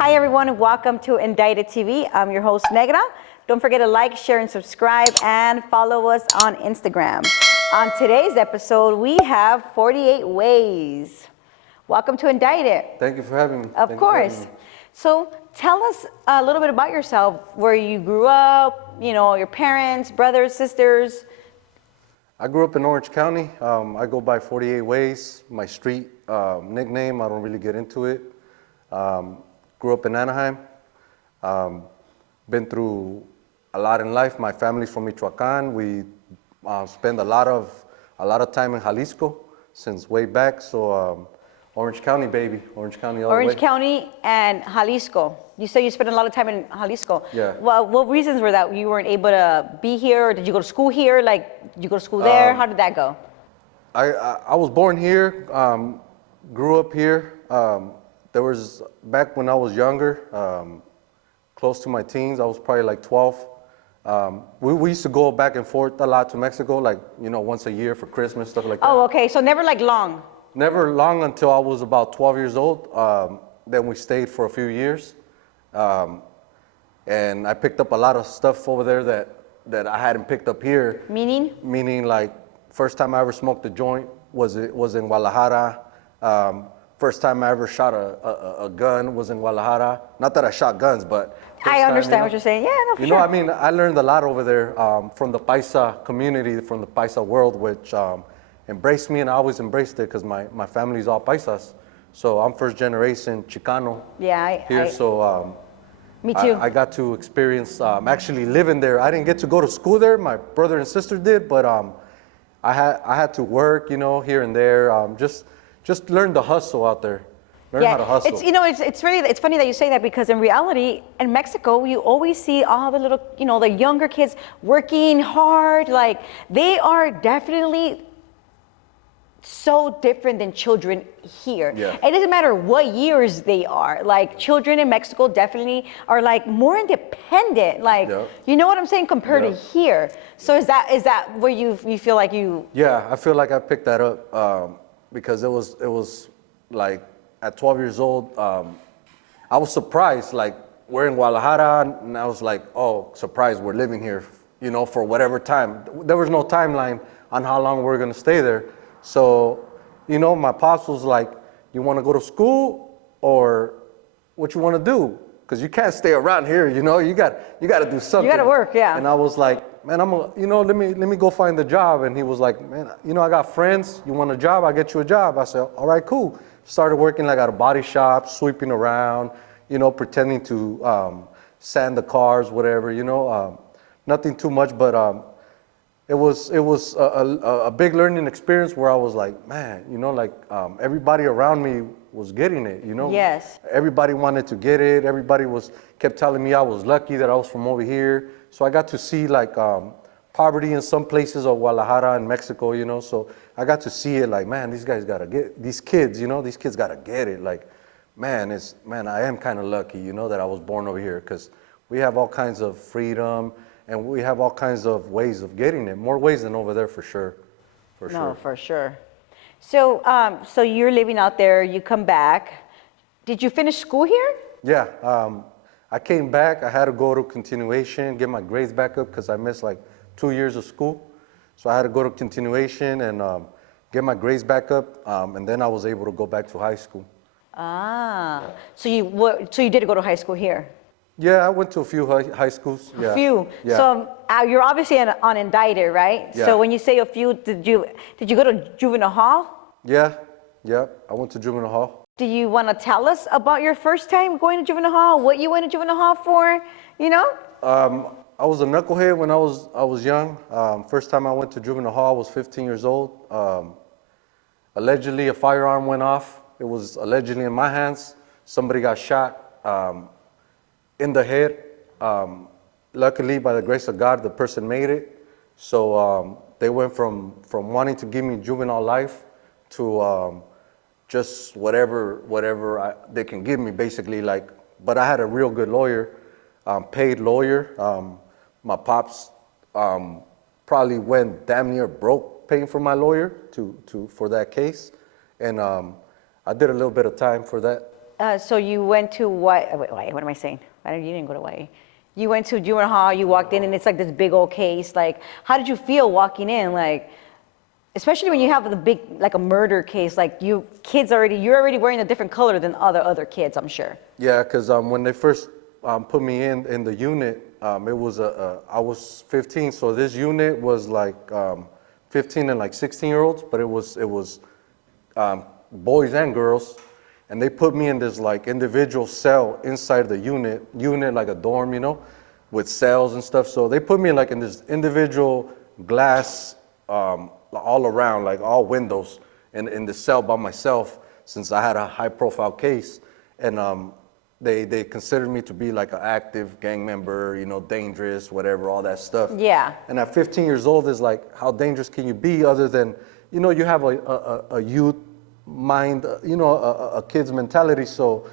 Hi everyone, and welcome to Indicted TV. I'm your host Negra. Don't forget to like, share, and subscribe, and follow us on Instagram. On today's episode, we have 48 Ways. Welcome to Indicted. Thank you for having me. Of course. So tell us a little bit about yourself, where you grew up, your parents, brothers, sisters. I grew up in Orange County. I go by 48 Ways, my street nickname. I don't really get into it. Grew up in Anaheim. Been through a lot in life. My family's from Michoacan. We spend a lot of time in Jalisco since way back. So Orange County, baby. Orange County all the way. Orange County and Jalisco. You say you spent a lot of time in Jalisco. Yeah. Well, what reasons were that you weren't able to be here? Or did you go to school here? Did you go to school there? How did that go? I was born here, grew up here. There was, back when I was younger, close to my teens, I was probably like 12. We used to go back and forth a lot to Mexico, once a year for Christmas, stuff like that. Oh, okay. So never long. Never long until I was about 12 years old. Then we stayed for a few years. And I picked up a lot of stuff over there that I hadn't picked up here. Meaning? Meaning, like, first time I ever smoked a joint was in Guadalajara. First time I ever shot a gun was in Guadalajara. Not that I shot guns, but I understand what you're saying. Yeah, no, for sure. I learned a lot over there from the Paisa community, from the Paisa world, which embraced me, and I always embraced it because my family's all Paisas. So I'm first generation Chicano here. So me too. I got to experience actually living there. I didn't get to go to school there. My brother and sister did, but I had to work, here and there. Just learn the hustle out there. Learn how to hustle. It's funny that you say that, because in reality, in Mexico, you always see all the little, the younger kids working hard. Like, they are definitely so different than children here. Yeah. It doesn't matter what years they are. Like, children in Mexico definitely are like more independent. Like, you know what I'm saying, compared to here. So is that where you feel like you? Yeah, I feel like I picked that up because it was like at 12 years old. I was surprised. Like, we're in Guadalajara, and I was like, oh, surprised we're living here, for whatever time. There was no timeline on how long we're gonna stay there. So, my pops was like, you want to go to school or what you want to do? Because you can't stay around here, you got to do something. You got to work, yeah. And I was like, man, let me go find a job. And he was like, man, I got friends. You want a job? I'll get you a job. I said, all right, cool. Started working at a body shop, sweeping around, pretending to sand the cars, whatever, nothing too much, but it was a big learning experience where I was like, man, everybody around me was getting it, Yes. Everybody wanted to get it. Everybody kept telling me I was lucky that I was from over here. So I got to see poverty in some places of Guadalajara and Mexico, So I got to see it like, man, these guys gotta get these kids, these kids gotta get it. Like, man, I am kind of lucky, that I was born over here, because we have all kinds of freedom. And we have all kinds of ways of getting it, more ways than over there for sure. No, for sure. So, so you're living out there. You come back. Did you finish school here? Yeah, I came back. I had to go to continuation, get my grades back up because I missed like 2 years of school. So I had to go to continuation and get my grades back up, and then I was able to go back to high school. So you did go to high school here? Yeah, I went to a few high schools. Yeah. A few. Yeah. So you're obviously on Indicted, right? Yeah. So when you say a few, did you go to juvenile hall? Yeah. I went to juvenile hall. Do you want to tell us about your first time going to juvenile hall? What you went to juvenile hall for? I was a knucklehead when I was young. First time I went to juvenile hall, I was 15 years old. Allegedly, a firearm went off. It was allegedly in my hands. Somebody got shot in the head. Luckily, by the grace of God, the person made it. So they went from wanting to give me juvenile life to just whatever they can give me, basically. But I had a real good lawyer, paid lawyer. My pops probably went damn near broke paying for my lawyer for that case, and I did a little bit of time for that. So you went to what? Wait, what am I saying? You didn't go to YA. You went to juvenile hall. You walked in, and it's like this big old case. Like, how did you feel walking in? Like, especially when you have the big, like a murder case. Like, you're already wearing a different color than other kids. I'm sure. Yeah, because when they first put me in the unit, it was I was 15, so this unit was like 15 and like 16-year-olds, but it was boys and girls, and they put me in this like individual cell inside the unit like a dorm, with cells and stuff. So they put me like in this individual glass all around, like all windows, in the cell by myself, since I had a high-profile case, and they considered me to be like an active gang member, dangerous, whatever, all that stuff. Yeah. And at 15 years old, is like, how dangerous can you be other than, you have a youth mind, a kid's mentality. So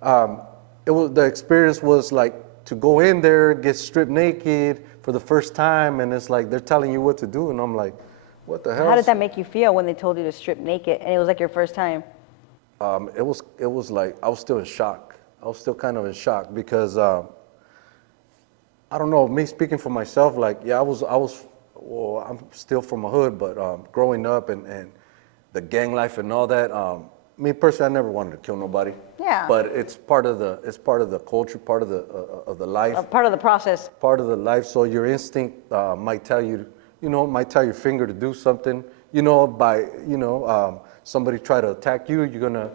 the experience was like to go in there, get stripped naked for the first time, and it's like they're telling you what to do, and I'm like, what the hell? How did that make you feel when they told you to strip naked, and it was like your first time? It was like I was still in shock. I was still kind of in shock because I don't know, me speaking for myself, like, yeah, well, I'm still from a hood, but growing up and the gang life and all that, me personally, I never wanted to kill nobody. Yeah. But it's part of the culture, part of the life. Part of the process. Part of the life. So your instinct might tell you, might tell your finger to do something. By somebody try to attack you, you're gonna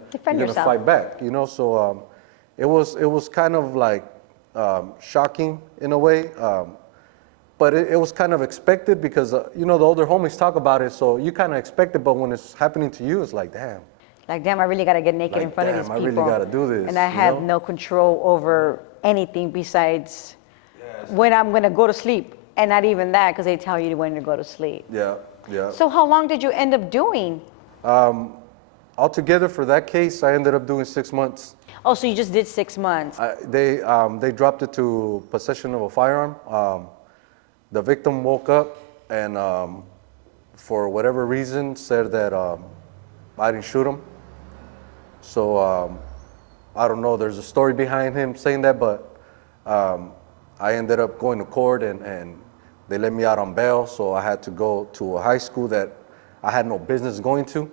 fight back. So it was kind of like shocking in a way. But it was kind of expected because, the older homies talk about it, so you kind of expect it, but when it's happening to you, it's like, damn. Like, damn, I really got to get naked in front of these people. I really got to do this. And I have no control over anything besides when I'm going to go to sleep. And not even that, because they tell you when to go to sleep. Yeah. So how long did you end up doing? Altogether for that case, I ended up doing 6 months. Oh, so you just did 6 months. They dropped it to possession of a firearm. The victim woke up and for whatever reason said that I didn't shoot him. So I don't know, there's a story behind him saying that, but I ended up going to court and they let me out on bail, so I had to go to a high school that I had no business going to.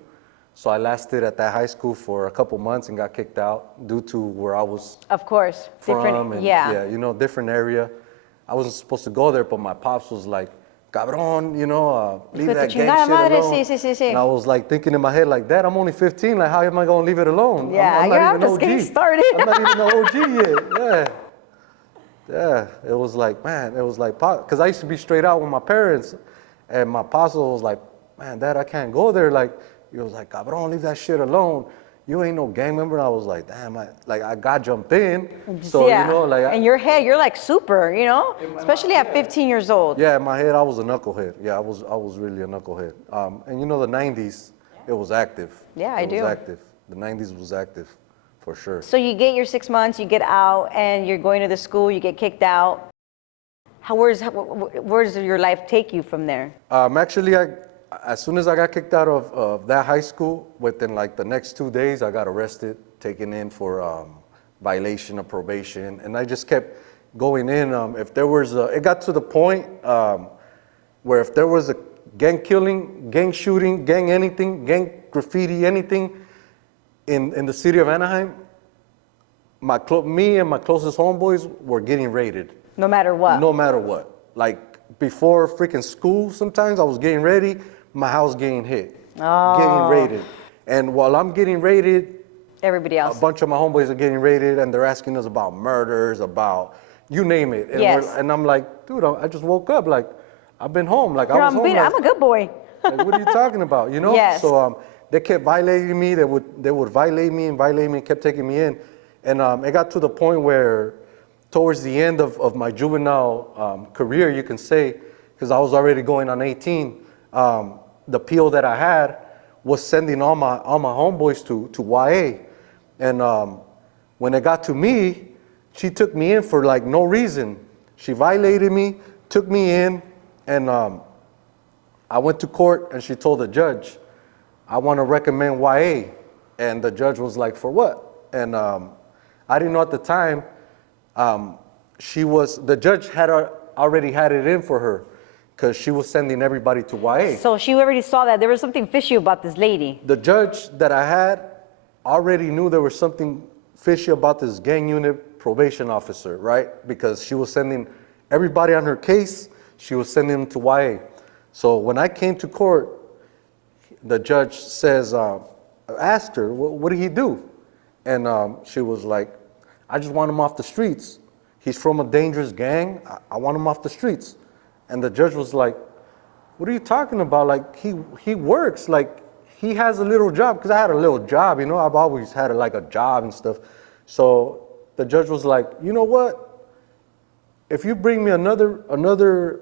So I lasted at that high school for a couple months and got kicked out due to where I was Of course. from. Different, And, yeah. Different area. I wasn't supposed to go there, but my pops was like, cabrón, leave that gang shit alone. Sí. And I was like thinking in my head like, Dad, I'm only 15, like how am I gonna leave it alone? Yeah, I'm you're not even just getting OG. started. I'm not even an OG yet, yeah. It was like, because I used to be straight out with my parents, and my pops was like, man, Dad, I can't go there. Like, he was like, cabrón, leave that shit alone. You ain't no gang member. I was like, damn, I got jumped in. So, in your head, you're like super, especially at 15 years old. Yeah, in my head, I was a knucklehead. Yeah, I was really a knucklehead. And the 90s, it was active. Yeah, I do. It was active. The 90s was active, for sure. So you get your 6 months, you get out, and you're going to the school, you get kicked out. Where does your life take you from there? Actually, as soon as I got kicked out of that high school, within like the next 2 days, I got arrested, taken in for violation of probation, and I just kept going in. If there was it got to the point where if there was a gang killing, gang shooting, gang anything, gang graffiti, anything in the city of Anaheim, me and my closest homeboys were getting raided. No matter what? No matter what. Like before freaking school, sometimes I was getting ready, my house getting hit, getting raided. And while I'm getting raided, everybody else, a bunch of my homeboys are getting raided, and they're asking us about murders, about you name it. And, and I'm like, dude, I just woke up. Like, I've been home. Like, I'm a good boy. Like, what are you talking about? Yes. So they kept violating me. They would violate me and kept taking me in. And it got to the point where towards the end of my juvenile career, you can say, because I was already going on 18, the PO that I had was sending all my homeboys to YA. And when it got to me, she took me in for like no reason. She violated me, took me in, and I went to court and she told the judge, I want to recommend YA. And the judge was like, for what? And I didn't know at the time, the judge had already had it in for her because she was sending everybody to YA. So she already saw that there was something fishy about this lady. The judge that I had already knew there was something fishy about this gang unit probation officer, right? Because she was sending everybody on her case, she was sending them to YA. So when I came to court, the judge says, asked her, what did he do? And she was like, I just want him off the streets. He's from a dangerous gang. I want him off the streets. And the judge was like, what are you talking about? Like, he works. Like, he has a little job. Because I had a little job, you know. I've always had a job and stuff. So the judge was like, you know what? If you bring me another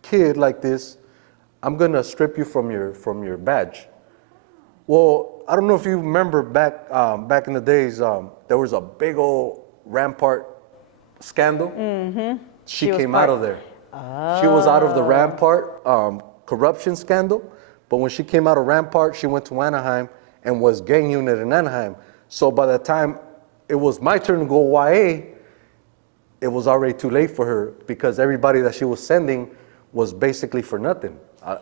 kid like this, I'm going to strip you from your badge. Well, I don't know if you remember back in the days, there was a big old Rampart scandal. Mm-hmm. She came out of there. Oh. She was out of the Rampart corruption scandal, but when she came out of Rampart, she went to Anaheim and was gang unit in Anaheim. So by the time it was my turn to go YA, it was already too late for her because everybody that she was sending was basically for nothing. I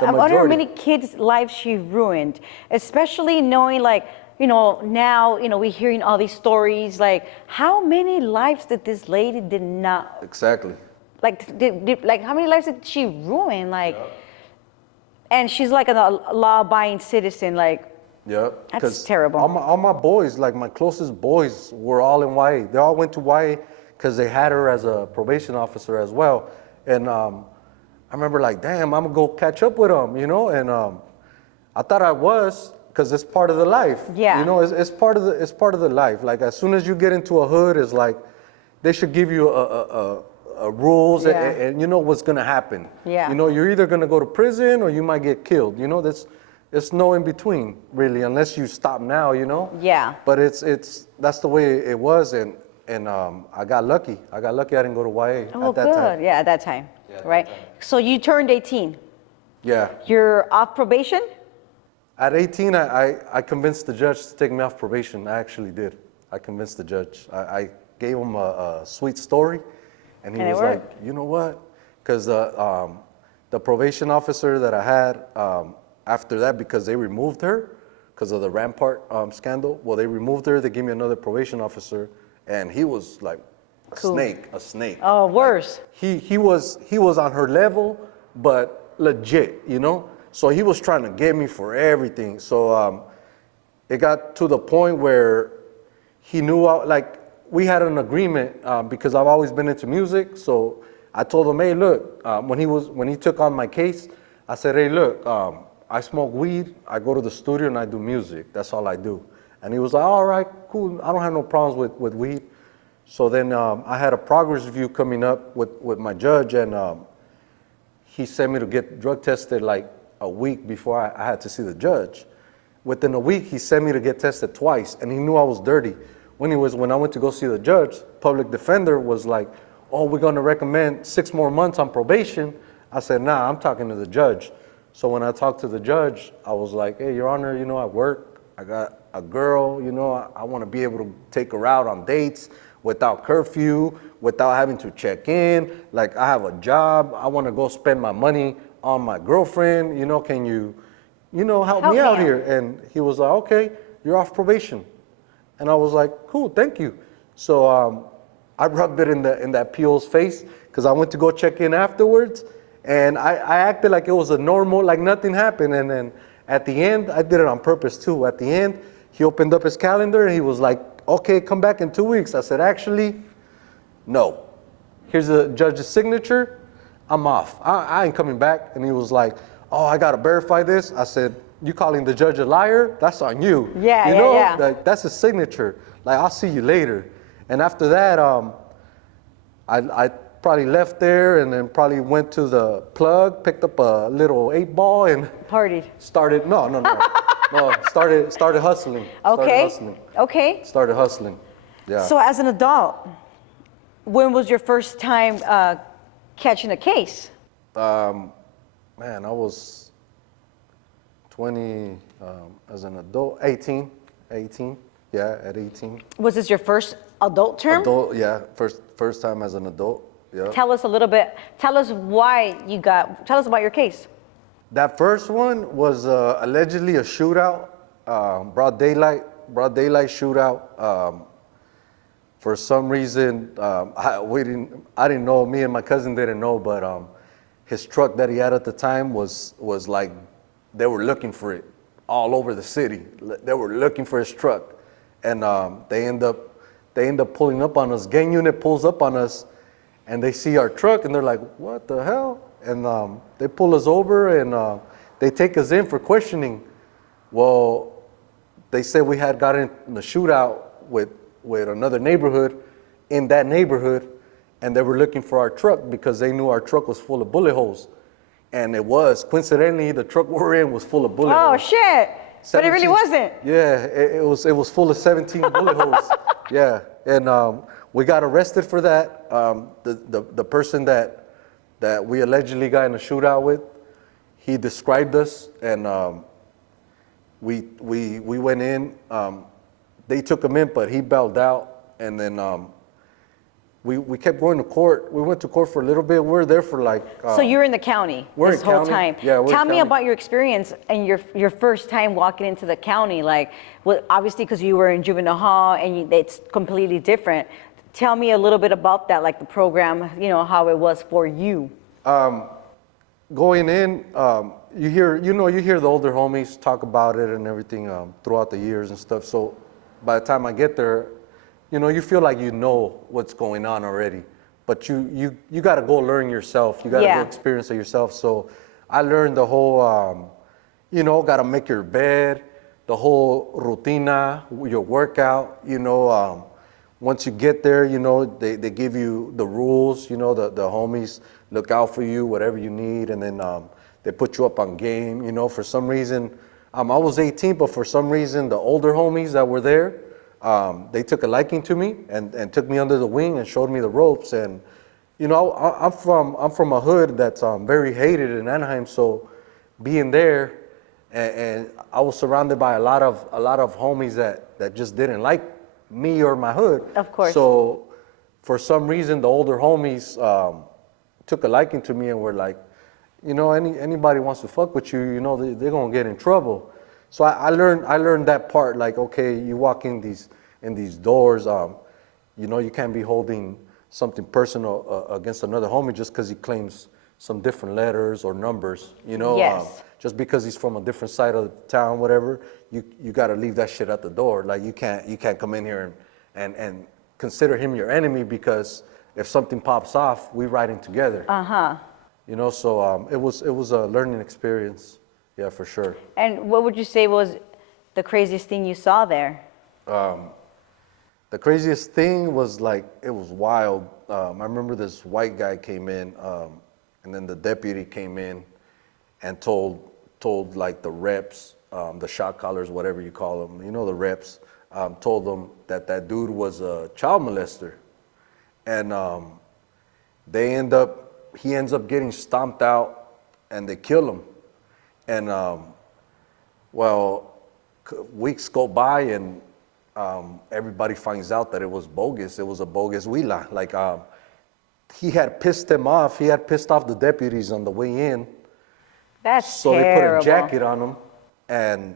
wonder how many kids' lives she ruined, especially knowing, like, you know, now, you know, we're hearing all these stories. Like, how many lives did this lady did not? Exactly. Like, like how many lives did she ruin? Like, yeah. And she's like a law-abiding citizen. Like, yeah, that's terrible. All my boys, like my closest boys, were all in YA. They all went to YA because they had her as a probation officer as well. And I remember like, damn, I'm gonna go catch up with them, you know? And I thought I was, because it's part of the life. Yeah. You know, it's part of the life. Like as soon as you get into a hood, it's like they should give you a rules yeah. and you know what's gonna happen. Yeah. You know, you're either gonna go to prison or you might get killed. You know, it's no in between really, unless you stop now. You know. Yeah. But that's the way it was, and I got lucky. I didn't go to YA at that time. Yeah, at that time. Yeah, right. So you turned 18. Yeah. You're off probation? At 18, I convinced the judge to take me off probation. I actually did. I convinced the judge. I gave him a sweet story, and he was like, you know what? Because the probation officer that I had after that, because they removed her because of the Rampart scandal. Well, they removed her. They gave me another probation officer, and he was like a snake. Oh, worse. Like, he was on her level, but legit, you know. So he was trying to get me for everything. So it got to the point where he knew, like, we had an agreement because I've always been into music. So I told him, hey, look, when he took on my case, I said, hey, look, I smoke weed, I go to the studio and I do music. That's all I do. And he was like, all right, cool. I don't have no problems with weed. So then I had a progress review coming up with my judge, and he sent me to get drug tested like a week before I had to see the judge. Within a week, he sent me to get tested twice, and he knew I was dirty. When I went to go see the judge, public defender was like, oh, we're gonna recommend 6 more months on probation. I said, nah, I'm talking to the judge. So when I talked to the judge, I was like, hey, Your Honor, you know, I work, I got a girl, you know, I wanna be able to take her out on dates without curfew, without having to check in. Like, I have a job, I wanna go spend my money on my girlfriend, you know, can you help me out here? And he was like, okay, you're off probation. And I was like, cool, thank you. So I rubbed it in that PO's face, because I went to go check in afterwards, and I acted like it was a normal, like nothing happened. And then at the end, I did it on purpose too. At the end, he opened up his calendar and he was like, okay, come back in 2 weeks. I said, actually, no. Here's the judge's signature. I'm off. I ain't coming back. And he was like, oh, I got to verify this. I said, you calling the judge a liar? That's on you. Yeah, you know? Yeah. Like, that's his signature. Like, I'll see you later. And after that, I probably left there and then probably went to the plug, picked up a little 8-ball and partied. Started hustling. Okay. Started hustling. Yeah. So as an adult, when was your first time catching a case? Man, I was 20 as an adult, 18. Yeah, at 18. Was this your first adult term? Adult, yeah, first time as an adult. Yeah. Tell us a little bit. Tell us why you got. Tell us about your case. That first one was allegedly a shootout, broad daylight shootout. For some reason, I didn't know. Me and my cousin didn't know, but his truck that he had at the time was like, they were looking for it all over the city. They were looking for his truck, and they end up pulling up on us. Gang unit pulls up on us, and they see our truck, and they're like, "What the hell?" And they pull us over, and they take us in for questioning. Well, they said we had gotten in a shootout with another neighborhood in that neighborhood, and they were looking for our truck because they knew our truck was full of bullet holes. And it was, coincidentally, the truck we were in was full of bullet holes. Oh shit! But it really 17 wasn't. Yeah, it was full of 17 bullet holes. Yeah, and we got arrested for that. The person that we allegedly got in a shootout with, he described us, and we went in. They took him in, but he bailed out, and then we kept going to court. We went to court for a little bit. We were there for like. So you're in the county we're this in whole county. time. Yeah, we're in Tell me county. about your experience and your first time walking into the county. Like, well, obviously, because you were in juvenile hall and it's completely different. Tell me a little bit about that, like the program. You know how it was for you. Going in, you hear the older homies talk about it and everything throughout the years and stuff. So by the time I get there, you feel like you know what's going on already, but you got to go learn yourself. You got to Yeah. go experience it yourself. So I learned the whole, got to make your bed, the whole rutina, your workout. Once you get there, they give you the rules. The homies look out for you, whatever you need, and then they put you up on game. For some reason, I was 18, but for some reason, the older homies that were there, they took a liking to me and took me under the wing and showed me the ropes. And I'm from a hood that's very hated in Anaheim, so being there, and I was surrounded by a lot of homies that just didn't like me or my hood. Of course. So for some reason, the older homies took a liking to me and were like, anybody wants to fuck with you, they're gonna get in trouble. So I learned that part. Like, okay, you walk in these doors, you can't be holding something personal against another homie just because he claims some different letters or numbers. Yes. Just because he's from a different side of the town, whatever, you got to leave that shit at the door. Like, you can't come in here and consider him your enemy, because if something pops off, we riding together. So it was a learning experience. Yeah, for sure. And what would you say was the craziest thing you saw there? The craziest thing was, like, it was wild. I remember this white guy came in, and then the deputy came in and told like the reps, the shot callers, whatever you call them, the reps, told them that dude was a child molester. And he ends up getting stomped out, and they kill him. And weeks go by, and everybody finds out that it was bogus. It was a bogus huila. Like, he had pissed them off. He had pissed off the deputies on the way in. That's so terrible. they put a jacket on him, and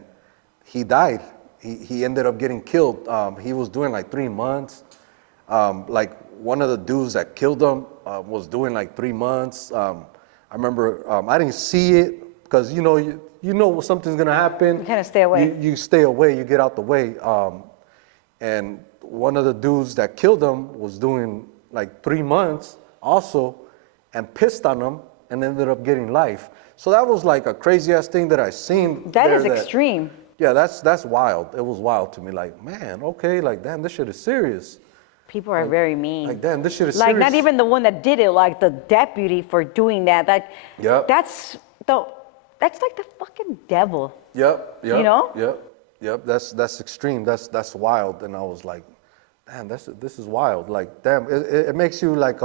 he died. He ended up getting killed. He was doing like 3 months. Like, one of the dudes that killed him was doing like 3 months. I remember I didn't see it, because you know something's gonna happen. You kind of stay away. You stay away. You get out the way. And one of the dudes that killed him was doing like 3 months also, and pissed on him, and ended up getting life. So that was like a crazy ass thing that I seen. That is extreme. Yeah, that's wild. It was wild to me. Like, man, okay, like, damn, this shit is serious. People are very mean. Like, damn, this shit is like serious. not even the one that did it, like the deputy for doing that. Yep. That's like the fucking devil. Yep. You know? Yep. That's extreme. That's wild. And I was like, damn, this is wild. Like, damn, it makes you like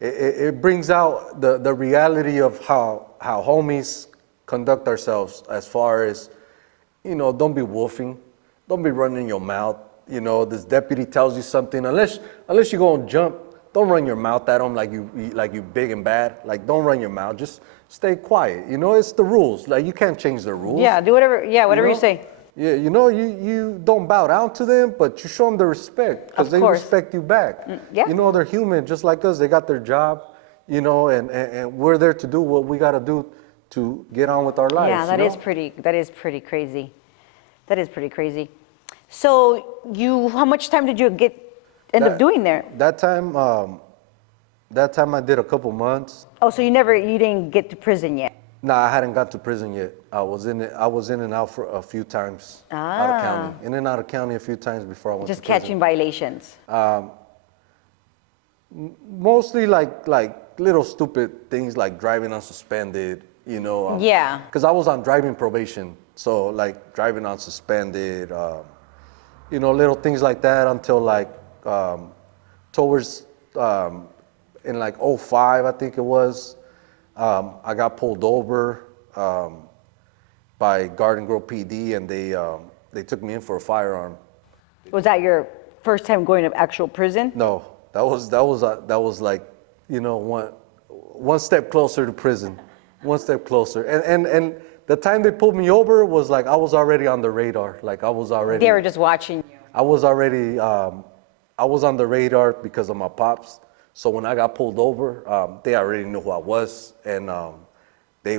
it brings out the reality of how homies conduct ourselves, as far as, don't be wolfing. don't be running your mouth. You know, this deputy tells you something, unless you go and jump, don't run your mouth at them like you big and bad. Like, don't run your mouth. Just stay quiet. You know, it's the rules. Like, you can't change the rules. Yeah, do whatever. Yeah, whatever you say. Yeah, you know, you don't bow down to them, but you show them the respect because they respect you back. Yeah. You know, they're human just like us. They got their job, you know, and we're there to do what we got to do to get on with our lives. Yeah, that is pretty crazy. That is pretty crazy. So how much time did you end up doing there? That time I did a couple months. Oh, so you didn't get to prison yet? Nah, I hadn't got to prison yet. I was in and out for a few times out of county. In and out of county a few times before I went to prison. Just catching violations. Mostly like little stupid things like driving unsuspended, you know. Yeah. Because I was on driving probation, so like driving unsuspended, you know, little things like that until like towards in like '05, I think it was. I got pulled over by Garden Grove PD, and they took me in for a firearm. Was that your first time going to actual prison? No, that was like, you know, one step closer to prison, one step closer. And the time they pulled me over was like I was already on the radar. Like I was already. They were just watching you. I was already. I was on the radar because of my pops. So when I got pulled over, they already knew who I was, and they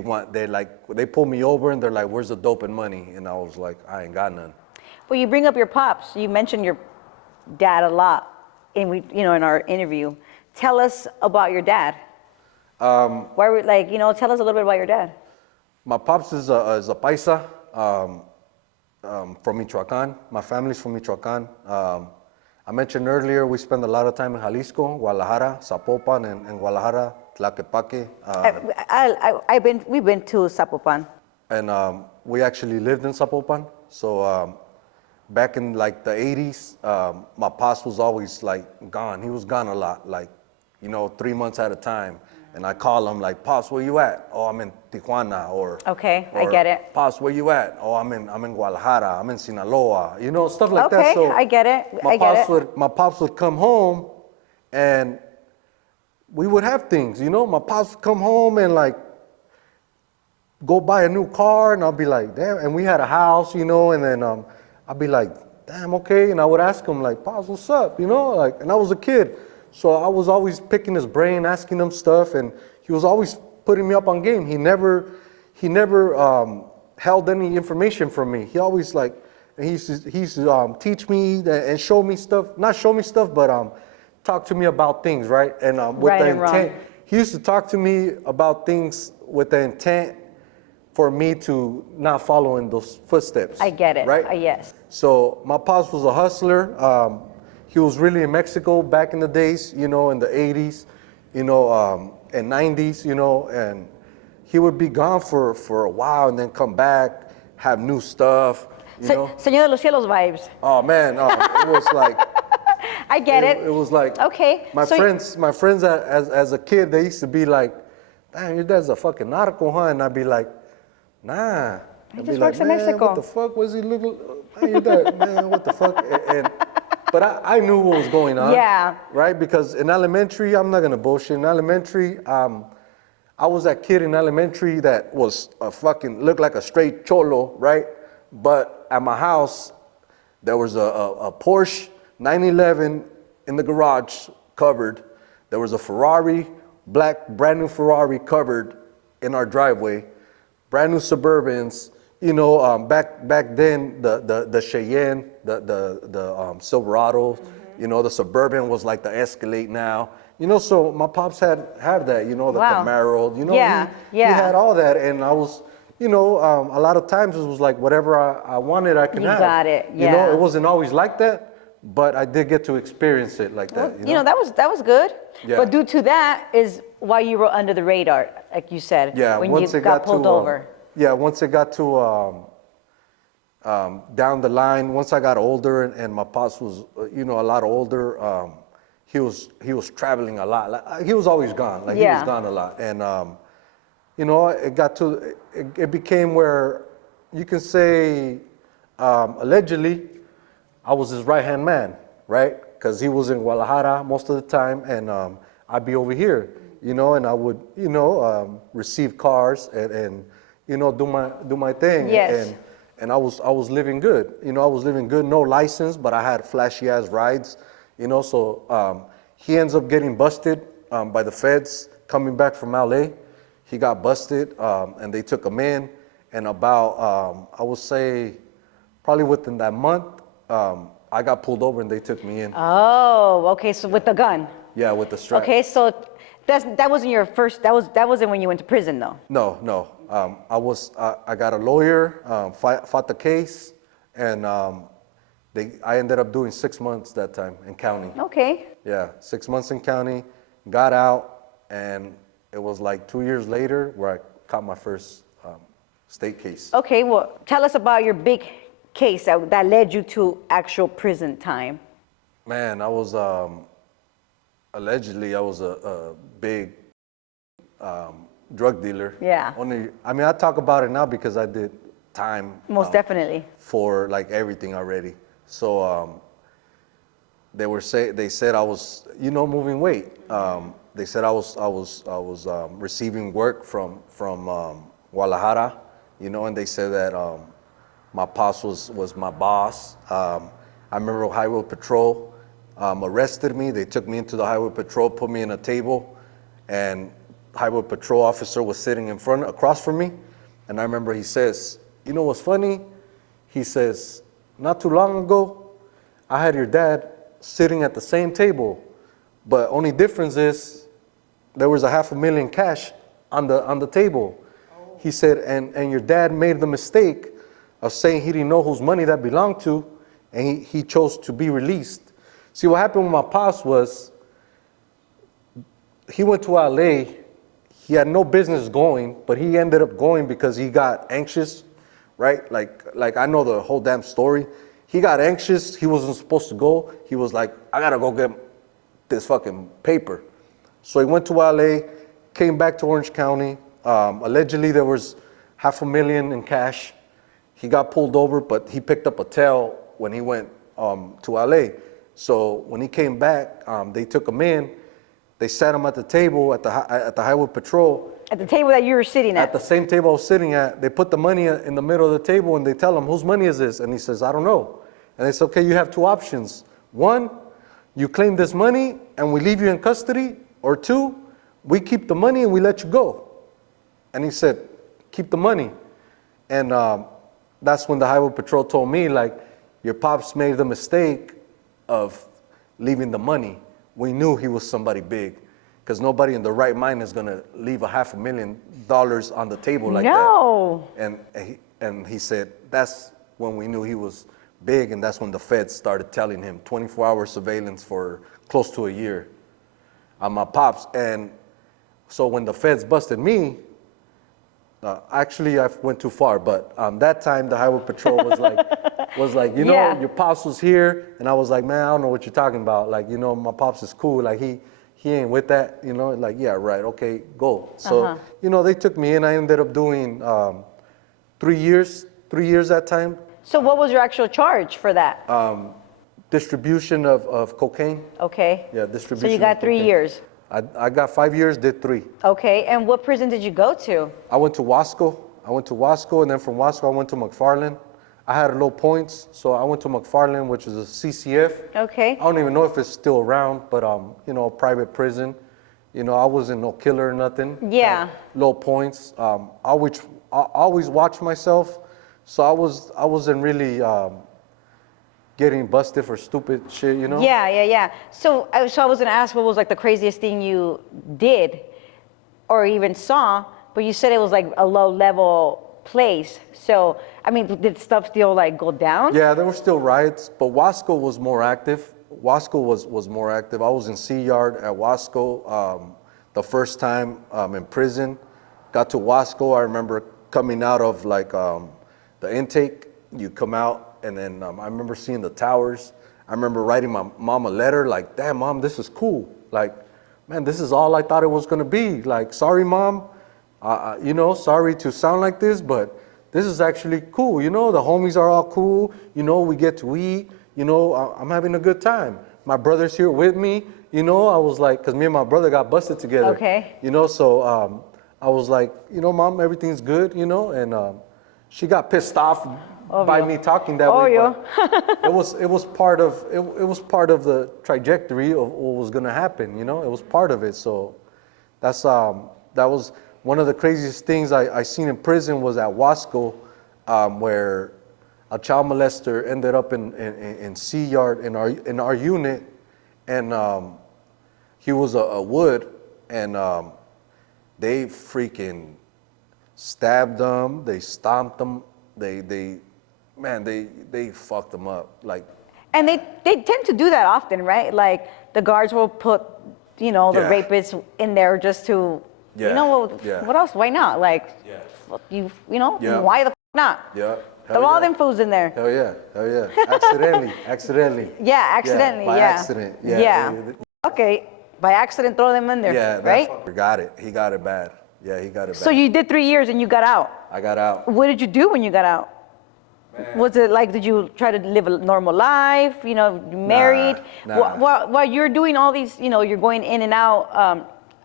pulled me over and they're like, "Where's the dope and money?" And I was like, "I ain't got none." Well, you bring up your pops. You mentioned your dad a lot, in our interview. Tell us about your dad. Tell us a little bit about your dad. My pops is a paisa from Michoacan. My family's from Michoacan. I mentioned earlier we spend a lot of time in Jalisco, Guadalajara, Zapopan, and Guadalajara, Tlaquepaque. We've been to Zapopan. And we actually lived in Zapopan. So back in like the 80s, my pops was always like gone. He was gone a lot, like, 3 months at a time. And I call him like, "Pops, where you at?" "Oh, I'm in Tijuana." Or I get it. "Pops, where you at?" "Oh, I'm in Guadalajara. I'm in Sinaloa." Stuff like that. Okay, So I get it. My pops would come home, and we would have things. My pops would come home and like go buy a new car, and I'll be like, "Damn!" And we had a house, and then I'd be like, "Damn, okay." And I would ask him like, "Pops, what's up?" And I was a kid. So I was always picking his brain, asking him stuff, and he was always putting me up on game. He never held any information from me. He always he used to teach me and show me stuff. Not show me stuff, but talk to me about things, right? And with right the and intent, wrong. he used to talk to me about things with the intent for me to not follow in those footsteps. I get it. Right? Yes. So my pops was a hustler. He was really in Mexico back in the days, in the 80s, and 90s, and he would be gone for a while and then come back, have new stuff, Señor de los Cielos vibes. Oh man, it was like. I get it. It was like. Okay. My friends as a kid, they used to be like, "Damn, your dad's a fucking narco, huh?" And I'd be like, "Nah." He just works in Mexico. What the fuck was he looking? Man, your dad, man, what the fuck? But I knew what was going on. Yeah. Right? Because in elementary, I'm not going to bullshit. In elementary, I was that kid in elementary that was looked like a straight cholo, right? But at my house, there was a Porsche 911 in the garage covered. There was a Ferrari, brand new Ferrari covered in our driveway. Brand new Suburbans. Back then, the Cheyenne, the Silverado, the Suburban was like the Escalade now. So my pops had that, the Camaro, he had all that. And I was, a lot of times it was like whatever I wanted, I could have. You got it, yeah. It wasn't always like that, but I did get to experience it like that. That was good. Yeah. But due to that is why you were under the radar, like you said, Yeah, when once you it got pulled over. Yeah, once it got to down the line, once I got older and my pops was, a lot older, he was traveling a lot. He was always gone. He was gone a lot. And, it became where you can say, allegedly, I was his right-hand man, right? Because he was in Guadalajara most of the time, and I'd be over here, and I would, receive cars and do my thing. Yes. And I was living good. I was living good, no license, but I had flashy ass rides, so he ends up getting busted by the feds coming back from LA. He got busted, and they took him in. And about, I would say, probably within that month, I got pulled over and they took me in. Oh, okay. So with the gun. Yeah, with the strap. Okay, so that wasn't your first. That wasn't when you went to prison, though. No. I got a lawyer, fought the case, and I ended up doing 6 months that time in county. Okay. Yeah, 6 months in county, got out, and it was like 2 years later where I caught my first state case. Okay, well, tell us about your big case that led you to actual prison time. Man, I was allegedly a big drug dealer. Yeah. I talk about it now because I did time. Most definitely. For like everything already. So they said I was moving weight. They said I was receiving work from Guadalajara, and they said that my pops was my boss. I remember Highway Patrol arrested me. They took me into the Highway Patrol, put me in a table, and Highway Patrol officer was sitting across from me. And I remember he says, "You know what's funny?" He says, "Not too long ago, I had your dad sitting at the same table, but only difference is there was $500,000 cash on the table." He said, and your dad made the mistake of saying he didn't know whose money that belonged to, and he chose to be released. See, what happened with my pops was he went to LA. He had no business going, but he ended up going because he got anxious, right? Like I know the whole damn story. He got anxious. He wasn't supposed to go. He was like, I gotta go get this fucking paper. So he went to LA, came back to Orange County. Allegedly, there was $500,000 in cash. He got pulled over, but he picked up a tail when he went to LA. So when he came back, they took him in. They sat him at the table at the Highway Patrol. At the table that you were sitting at? At the same table I was sitting at. They put the money in the middle of the table, and they tell him, whose money is this? And he says, I don't know. And they said, okay, you have two options. One, you claim this money, and we leave you in custody. Or two, we keep the money and we let you go. And he said, keep the money. And that's when the Highway Patrol told me, like, your pops made the mistake of leaving the money. We knew he was somebody big, because nobody in the right mind is going to leave $500,000 on the table like that. No. And he said, that's when we knew he was big, and that's when the feds started telling him 24-hour surveillance for close to a year on my pops. And so when the feds busted me, actually, I went too far, but that time the Highway Patrol was like, Yeah. your pops was here, and I was like, man, I don't know what you're talking about. Like, my pops is cool. Like, he ain't with that, Like, yeah, right, okay, go. So, they took me in. I ended up doing 3 years that time. So what was your actual charge for that? Distribution of cocaine. Okay. Yeah, distribution. So you got 3 years. I got 5 years, did 3. Okay, and what prison did you go to? I went to Wasco, and then from Wasco, I went to McFarland. I had low points, so I went to McFarland, which is a CCF. Okay. I don't even know if it's still around, but private prison. I wasn't no killer or nothing. Yeah. Low points. I always watch myself, so I wasn't really getting busted for stupid shit, Yeah. So I was gonna ask, what was like the craziest thing you did, or even saw? But you said it was like a low-level place. So I mean, did stuff still like go down? Yeah, there were still riots, but Wasco was more active. Wasco was more active. I was in Sea Yard at Wasco the first time in prison. Got to Wasco, I remember coming out of like the intake. You come out, and then I remember seeing the towers. I remember writing my mom a letter like, damn, Mom, this is cool. Like, man, this is all I thought it was gonna be. Like, sorry, Mom, sorry to sound like this, but this is actually cool. The homies are all cool. We get to eat. you know, I'm having a good time. My brother's here with me, you know. I was like, because me and my brother got busted together. Okay. You know, so I was like, you know, Mom, everything's good, you know, and she got pissed off by Obvio. me talking that way. Obvio. But it was part of the trajectory of what was gonna happen, you know. It was part of it. So that was one of the craziest things I seen in prison was at Wasco, where a child molester ended up in C yard in our unit, and he was a wood, and they freaking stabbed him, they stomped him, they fucked him up like. And they tend to do that often, right? Like the guards will put, you know, the Yeah. rapists in there just to, Yeah. you know, Yeah. what else? Why not? Like, Yeah. fuck you know, Yeah. why the not? Yeah. Throw all them fools in there. Hell yeah. Accidentally. Yeah, accidentally. By Yeah. accident. Yeah. Yeah. Okay, by accident, throw them in there. Yeah. That right. fucker got it. He got it bad. Yeah, he got it bad. So you did 3 years and you got out. I got out. What did you do when you got out? Was it like, did you try to live a normal life? You know, you married? Nah. While you're doing all these, you know, you're going in and out,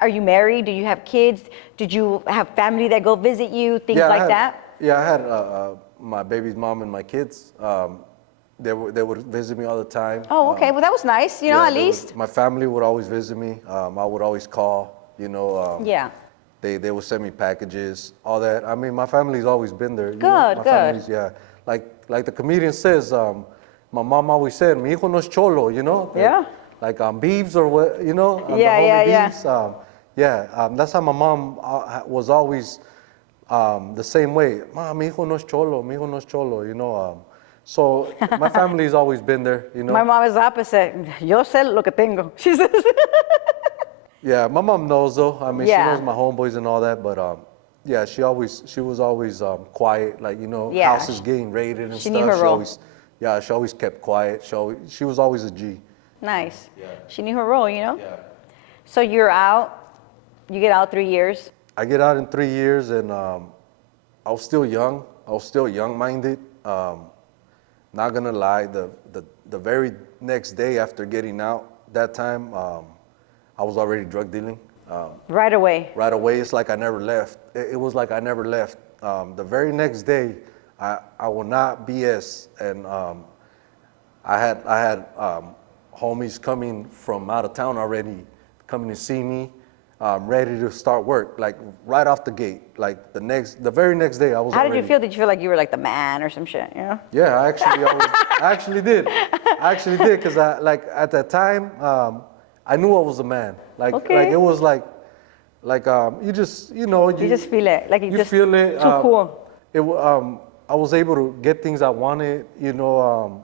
are you married? Do you have kids? Did you have family that go visit you? Things like that? Yeah, I had my baby's mom and my kids. They would visit me all the time. Oh, okay. Well, that was nice, you know, at least. My family would always visit me. I would always call, you know. Yeah. They would send me packages, all that. I mean, my family's always been there. You know? Good, My good. family's, yeah. Like the comedian says, my mom always said, "Mi hijo no es cholo," you know. Yeah. Like beeves or what, you know. Yeah, yeah. Yeah. That's how my mom was always the same way. "Ma, mi hijo no es cholo, mi hijo no es cholo," you know. So my family's always been there, you know. My mom is the opposite. Yo sé lo que tengo. She says. Yeah, my mom knows though. I mean, Yeah. she knows my homeboys and all that, but yeah, she was always quiet, like, you know, Yeah. houses getting raided and She stuff. knew her role. She always kept quiet. She was always a G. Nice. Yeah. She knew her role, you know? Yeah. So you're out. You get out 3 years. I get out in 3 years, and I was still young. I was still young-minded. Not gonna lie, the very next day after getting out, that time, I was already drug dealing. Right away. Right away, it's like I never left. It was like I never left. The very next day, I will not BS, and I had homies coming from out of town already, coming to see me, ready to start work, like right off the gate. Like the very next day, I was. How did you feel? Did you feel like you were like the man or some shit? You know? Yeah, I actually did. I actually did, because at that time, I knew I was a man. Like it was like you just, you know, You just feel it, like you just feel it. too cool. I was able to get things I wanted, you know.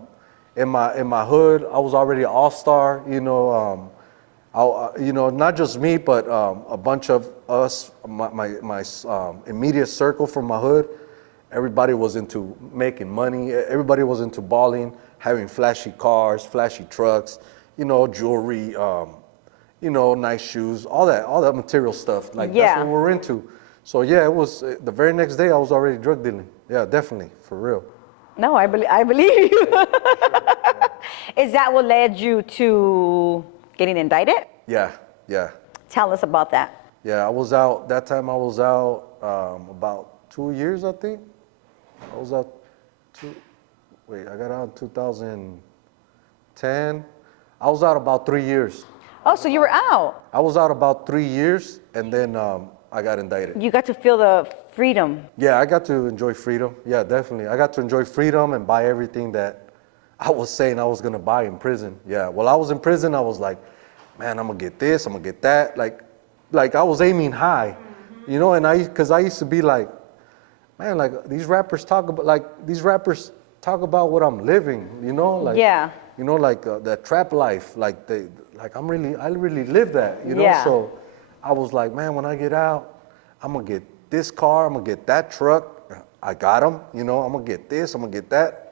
In my hood, I was already an all-star, you know. You know, not just me, but a bunch of us, my immediate circle from my hood. Everybody was into making money. Everybody was into balling, having flashy cars, flashy trucks, you know, jewelry, you know, nice shoes, all that material stuff. Like, Yeah. that's what we're into. So yeah, it was the very next day I was already drug dealing. Yeah, definitely, for real. No, I believe you. Is that what led you to getting indicted? Yeah. Tell us about that. Yeah, I was out, that time I was out about 2 years, I think. I was out I got out in 2010. I was out about 3 years. Oh, so you were out. I was out about 3 years, and then I got indicted. You got to feel the freedom. Yeah, I got to enjoy freedom. Yeah, definitely. I got to enjoy freedom and buy everything that I was saying I was gonna buy in prison. Yeah, while I was in prison, I was like, man, I'm gonna get this, I'm gonna get that. Like I was aiming high, you know, and because I used to be like, man, like these rappers talk about what I'm living, you know, like, Yeah. you know, like that trap life, I really live that, you know. Yeah. So I was like, man, when I get out, I'm gonna get this car, I'm gonna get that truck. I got them, you know. I'm gonna get this, I'm gonna get that.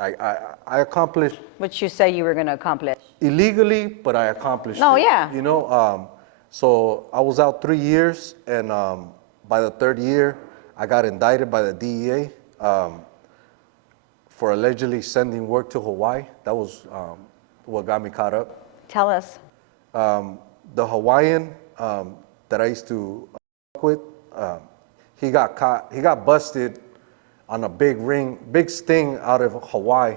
I accomplished. What you say you were going to accomplish. Illegally, but I accomplished No, it. yeah. You know, so I was out 3 years, and by the third year, I got indicted by the DEA for allegedly sending work to Hawaii. That was what got me caught up. Tell us. The Hawaiian that I used to work with, he got caught. He got busted on a big sting out of Hawaii.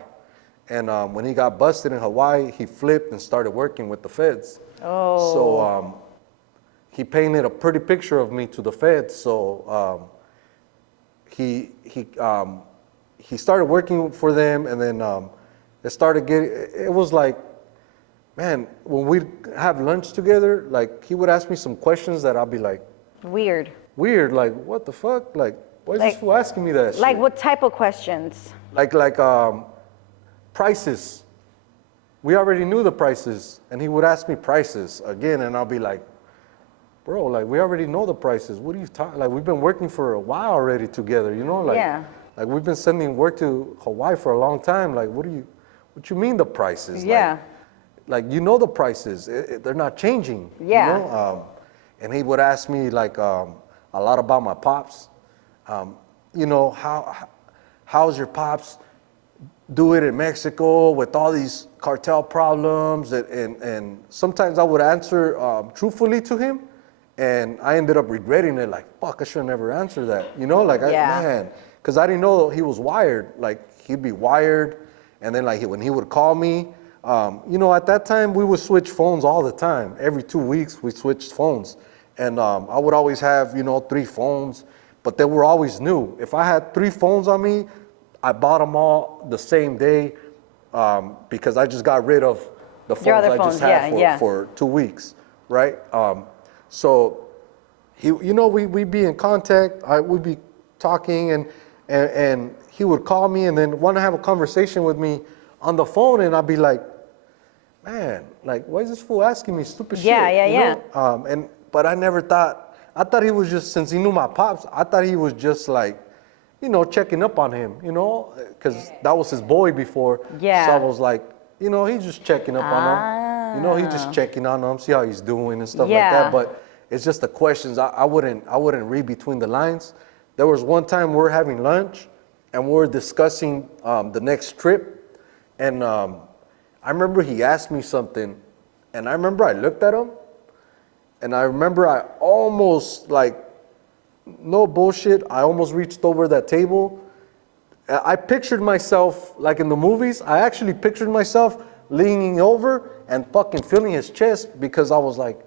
And when he got busted in Hawaii, he flipped and started working with the feds. Oh. So he painted a pretty picture of me to the feds. So he started working for them, and then it started getting. It was like, man, when we'd have lunch together, like he would ask me some questions that I'd be like, Weird. like what the fuck, like why is this fool asking me that shit? Like what type of questions? Like prices. We already knew the prices, and he would ask me prices again, and I'll be like, bro, like we already know the prices. What are you talking? Like we've been working for a while already together, you know? Like, Yeah. Like we've been sending work to Hawaii for a long time. Like what you mean the prices? Yeah. Like you know the prices. They're not changing. Yeah. You know? And he would ask me like a lot about my pops. You know, how's your pops do it in Mexico with all these cartel problems? And sometimes I would answer truthfully to him, and I ended up regretting it. Like, fuck, I should have never answered that. You know, like, man, because I didn't know he was wired. Like, he'd be wired, and then like when he would call me, you know, at that time we would switch phones all the time. Every 2 weeks we switched phones, and I would always have 3 phones, but they were always new. If I had 3 phones on me, I bought them all the same day because I just got rid of the phones I just had for 2 weeks, right? So we'd be in contact. We'd be talking, and he would call me and then want to have a conversation with me on the phone, and I'd be like, man, like why is this fool asking me stupid shit? Yeah. But I never thought. I thought he was just, since he knew my pops, I thought he was just like, checking up on him, because that was his boy before. Yeah. So I was like, he's just checking up on him. He's just checking on him, see how he's doing and stuff like that. But it's just the questions. I wouldn't read between the lines. There was one time we're having lunch and we're discussing the next trip, and I remember he asked me something, and I remember I looked at him, and I remember I almost, like, no bullshit, I almost reached over that table. I pictured myself, like in the movies, I actually pictured myself leaning over and fucking feeling his chest, because I was like,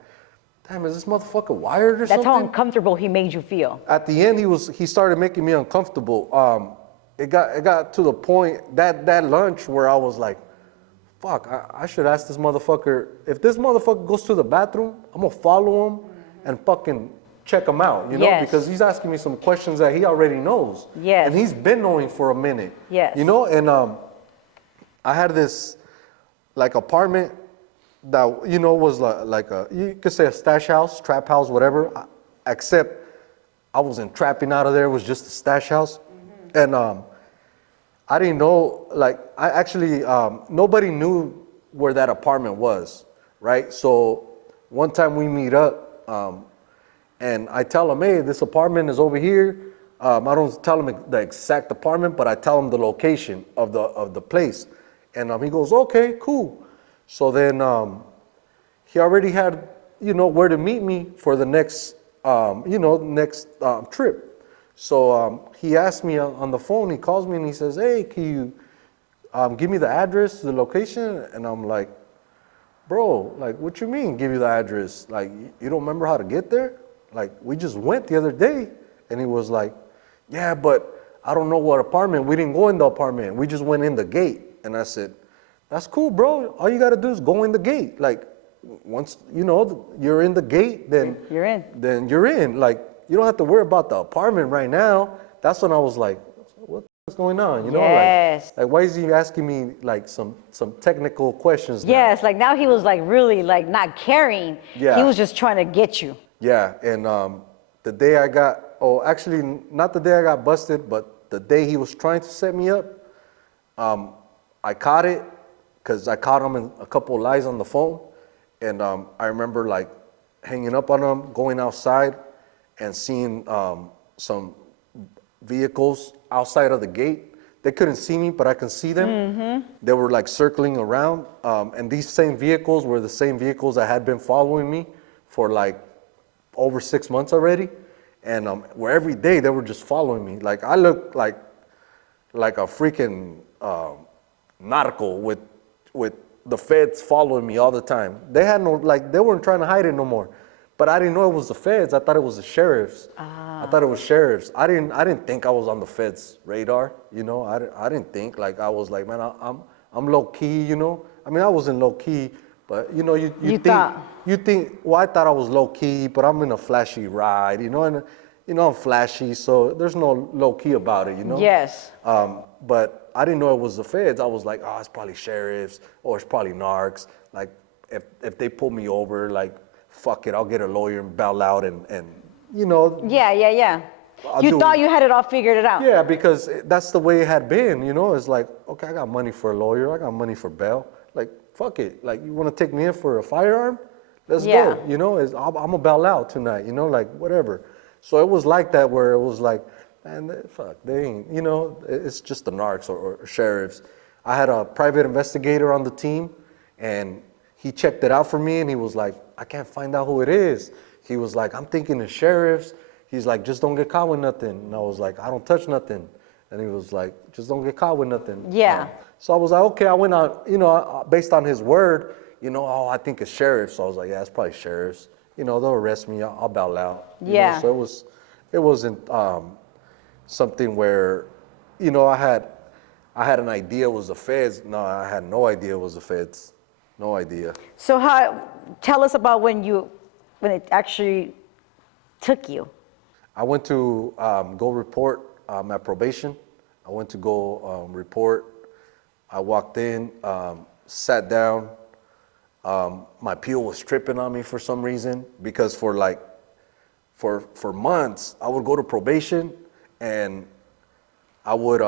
damn, is this motherfucker wired or something? That's how uncomfortable he made you feel. At the end, he started making me uncomfortable. It got to the point, that lunch, where I was like, fuck, I should ask this motherfucker, if this motherfucker goes to the bathroom, I'm gonna follow him and fucking check him out, because he's asking me some questions that he already knows. Yes. And he's been knowing for a minute. Yes. And I had this like apartment that, was like a, you could say a stash house, trap house, whatever, except I wasn't trapping out of there, it was just a stash house. Mm-hmm. And I didn't know, like, I actually, nobody knew where that apartment was, right? So one time we meet up, and I tell him, hey, this apartment is over here. I don't tell him the exact apartment, but I tell him the location of the place. And he goes, okay, cool. So then he already had, where to meet me for the next, trip. So he asked me on the phone, he calls me and he says, hey, can you give me the address, the location? And I'm like, bro, like, what you mean, give you the address? Like, you don't remember how to get there? Like, we just went the other day. And he was like, yeah, but I don't know what apartment. We didn't go in the apartment. We just went in the gate. And I said, that's cool, bro. All you got to do is go in the gate. Like, once, you're in the gate, then you're in. Then you're in. Like, you don't have to worry about the apartment right now. That's when I was like, what's going on? Yes. Like why is he asking me like some technical questions now? Yes, like now he was like really like not caring. Yeah. He was just trying to get you. Yeah, and the day actually not the day I got busted, but the day he was trying to set me up, I caught it, because I caught him in a couple of lies on the phone, and I remember like hanging up on him, going outside, and seeing some vehicles outside of the gate they couldn't see me, but I can see them. They were like circling around. And these same vehicles were the same vehicles that had been following me for like over 6 months already. And where every day they were just following me. Like I looked like a freaking narco with the feds following me all the time. They had no, like, they weren't trying to hide it no more. But I didn't know it was the feds. I thought it was the sheriffs. I thought it was sheriffs. I didn't think I was on the feds' radar. You know, I didn't think, like, I was like, man, I'm low key. You know, I mean, I wasn't low key, but you know, you think, well, I thought I was low key, but I'm in a flashy ride. You know, and you know I'm flashy, so there's no low key about it. You know. Yes. But I didn't know it was the feds. I was like, oh, it's probably sheriffs or it's probably narcs. Like, if they pull me over, like, fuck it, I'll get a lawyer and bail out and you know. Yeah. You thought you had it all figured out. Yeah, because that's the way it had been, you know. It's like, okay, I got money for a lawyer, I got money for bail. Like, fuck it. Like, you want to take me in for a firearm? Let's go. You know, I'm gonna bail out tonight, you know, like, whatever. So it was like that, where it was like, man, fuck, they ain't, you know, it's just the narcs or sheriffs. I had a private investigator on the team, and he checked it out for me, and he was like, I can't find out who it is. He was like, I'm thinking the sheriffs. He's like, just don't get caught with nothing. And I was like, I don't touch nothing. And he was like, just don't get caught with nothing. Yeah. So I was like, okay, I went on, you know, based on his word, you know, oh, I think it's sheriffs. So I was like, yeah, it's probably sheriffs. You know, they'll arrest me, I'll bail out. You know? So it wasn't something where, you know, I had an idea it was the feds. No, I had no idea it was the feds. No idea. So tell us about when it actually took you. I went to go report at probation. I went to go report. I walked in, sat down. My PO was tripping on me for some reason, because for months I would go to probation and I would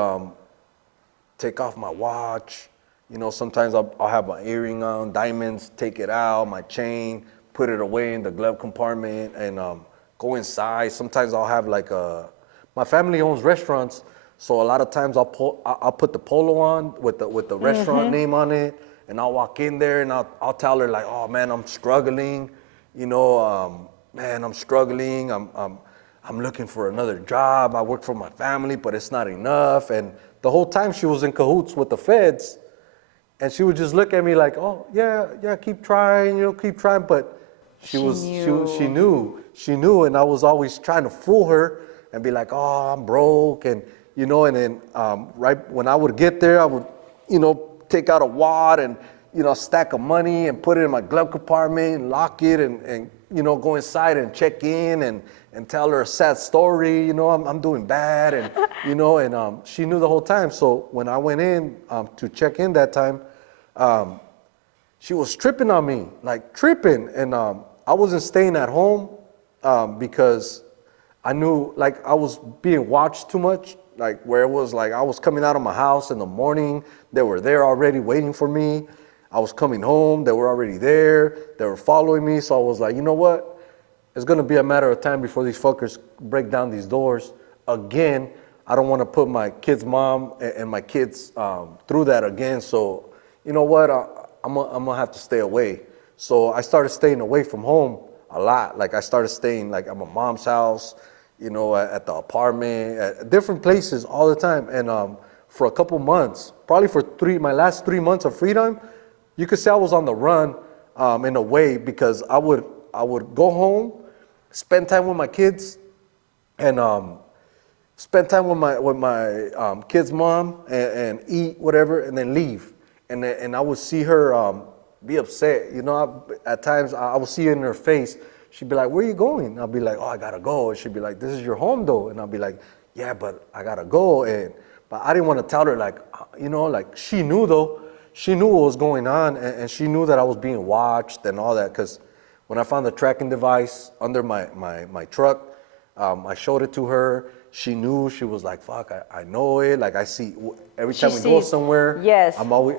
take off my watch. You know, sometimes I'll have my earring on, diamonds, take it out, my chain, put it away in the glove compartment, and go inside. Sometimes I'll have like my family owns restaurants, so a lot of times I'll put the polo on with the restaurant name on it, and I'll walk in there and I'll tell her like, oh man, I'm struggling, you know, man, I'm struggling. I'm looking for another job. I work for my family, but it's not enough. And the whole time she was in cahoots with the feds. And she would just look at me like, oh, yeah, keep trying, you know, keep trying. But she knew, and I was always trying to fool her and be like, oh, I'm broke. And, you know, and then right when I would get there, I would, you know, take out a wad and, you know, a stack of money and put it in my glove compartment and lock it and you know, go inside and check in and tell her a sad story, you know, I'm doing bad. And, you know, and she knew the whole time. So when I went in to check in that time, she was tripping on me, like tripping. And I wasn't staying at home because I knew like I was being watched too much, like where it was like I was coming out of my house in the morning. They were there already waiting for me. I was coming home. They were already there. They were following me. So I was like, you know what? It's going to be a matter of time before these fuckers break down these doors again. I don't want to put my kid's mom and my kids through that again. So, you know what? I'm going to have to stay away. So I started staying away from home a lot. Like I started staying like at my mom's house, you know, at the apartment, at different places all the time. And for a couple months, probably for my last 3 months of freedom, you could say I was on the run in a way, because I would go home, spend time with my kids, and spend time with my kid's mom and eat whatever, and then leave. And I would see her be upset. You know, at times I would see it in her face. She'd be like, "Where are you going?" I'll be like, "Oh, I gotta go." And she'd be like, "This is your home though." And I'll be like, "Yeah, but I gotta go." But I didn't want to tell her, like, you know, like she knew though. She knew what was going on, and she knew that I was being watched and all that, because when I found the tracking device under my truck, I showed it to her. She knew. She was like, fuck, I know it. Like, I see, every time we go somewhere, yes. I'm always,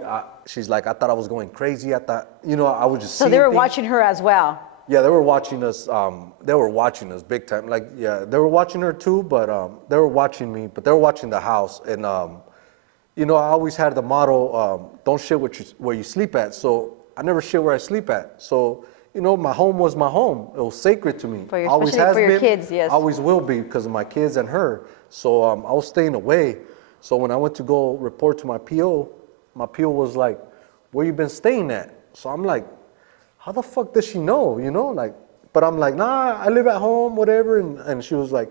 she's like, I thought I was going crazy. I thought, you know, I was just So they were watching her as well? Yeah, they were watching us. They were watching us big time. Like, yeah, they were watching her too, but they were watching me, but they were watching the house. And you know, I always had the motto, don't shit where you sleep at. So I never shit where I sleep at. So, you know, my home was my home. It was sacred to me. For your, Always especially has for your been, kids, yes. always will be because of my kids and her. So I was staying away. So when I went to go report to my PO was like, where you been staying at? So I'm like, how the fuck does she know, you know? Like, but I'm like, nah, I live at home, whatever. And she was like,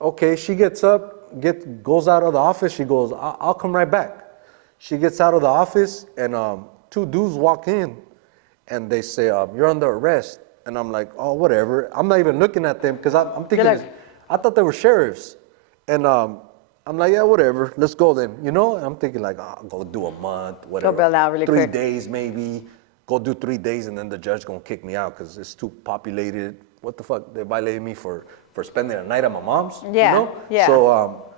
okay. She gets up, goes out of the office. She goes, I'll come right back. She gets out of the office, and two dudes walk in, and they say, you're under arrest. And I'm like, oh, whatever. I'm not even looking at them because I'm thinking, like- I thought they were sheriffs. And I'm like, yeah, whatever. Let's go then. You know, and I'm thinking like, I'll go do a month, whatever. bail out really 3 quick. days maybe. Go do 3 days, and then the judge gonna kick me out because it's too populated. What the fuck? They violated me for spending a night at my mom's. Yeah, You know? yeah. So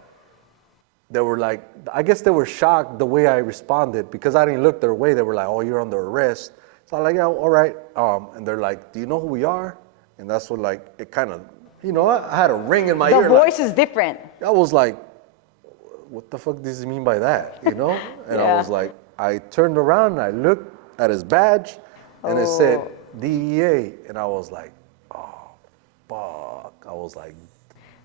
they were like, I guess they were shocked the way I responded because I didn't look their way. They were like, oh, you're under arrest. So I'm like, yeah, all right. And they're like, do you know who we are? And that's what, like, it kind of, you know, I had a ring in my The ear. voice like, is different. I was like, what the fuck does he mean by that? You know? And I Yeah. was like, I turned around and I looked at his badge and it said DEA. And I was like, oh, fuck. I was like,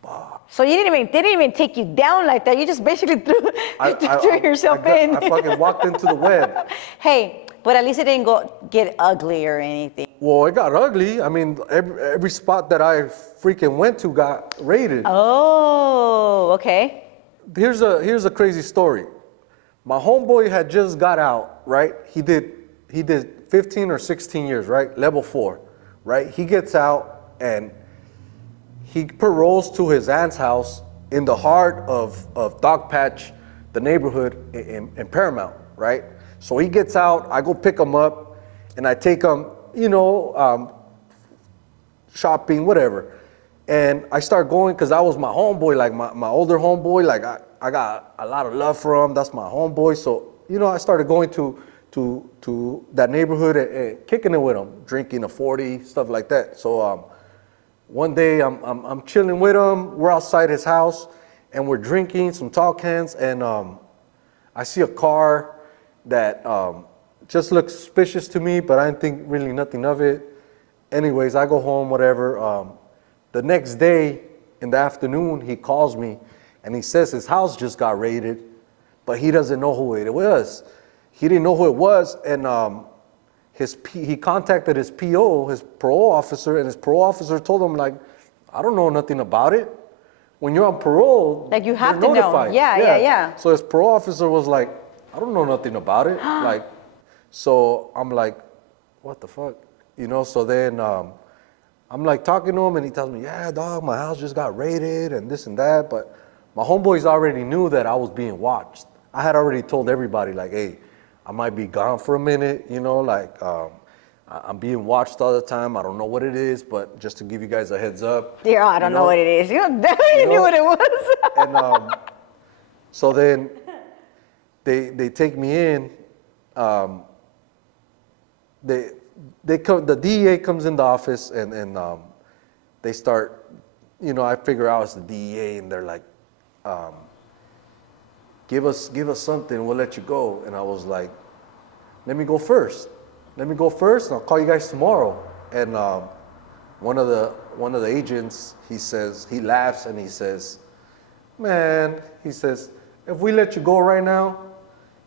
fuck. So you they didn't even take you down like that. You just basically threw yourself in. I fucking walked into the web. Hey, but at least it didn't get ugly or anything. Well, it got ugly. I mean, every spot that I freaking went to got raided. Oh, okay. Here's a crazy story. My homeboy had just got out, right? He did 15 or 16 years, right? Level 4, right? He gets out and he paroles to his aunt's house in the heart of Dogpatch, the neighborhood in Paramount, right? So he gets out, I go pick him up, and I take him, you know, shopping, whatever. And I start going, because I was my homeboy, like my older homeboy, like I got a lot of love for him. That's my homeboy. So, you know, I started going to that neighborhood and kicking it with him, drinking a 40, stuff like that. So one day I'm chilling with him. We're outside his house, and we're drinking some tall cans, and I see a car that just looked suspicious to me, but I didn't think really nothing of it. Anyways, I go home, whatever. The next day in the afternoon, he calls me and he says his house just got raided, but he doesn't know who it was. He didn't know who it was, and he contacted his PO, his parole officer, and his parole officer told him, like, I don't know nothing about it. When you're on parole, Like, you have they're to know. notified. Yeah. So his parole officer was like, I don't know nothing about it. Like, so I'm like, what the fuck? You know, so then I'm like talking to him, and he tells me, yeah, dog, my house just got raided and this and that. But my homeboys already knew that I was being watched. I had already told everybody, like, hey, I might be gone for a minute, you know, like I'm being watched all the time. I don't know what it is, but just to give you guys a heads up. Yeah, I don't know what it is. You definitely knew what it was. And so then they take me in. They come. The DEA comes in the office, and they start. You know, I figure out it's the DEA, and they're like, give us something. We'll let you go. And I was like, let me go first. Let me go first, and I'll call you guys tomorrow. And one of the agents, he laughs and he says, man, he says, if we let you go right now,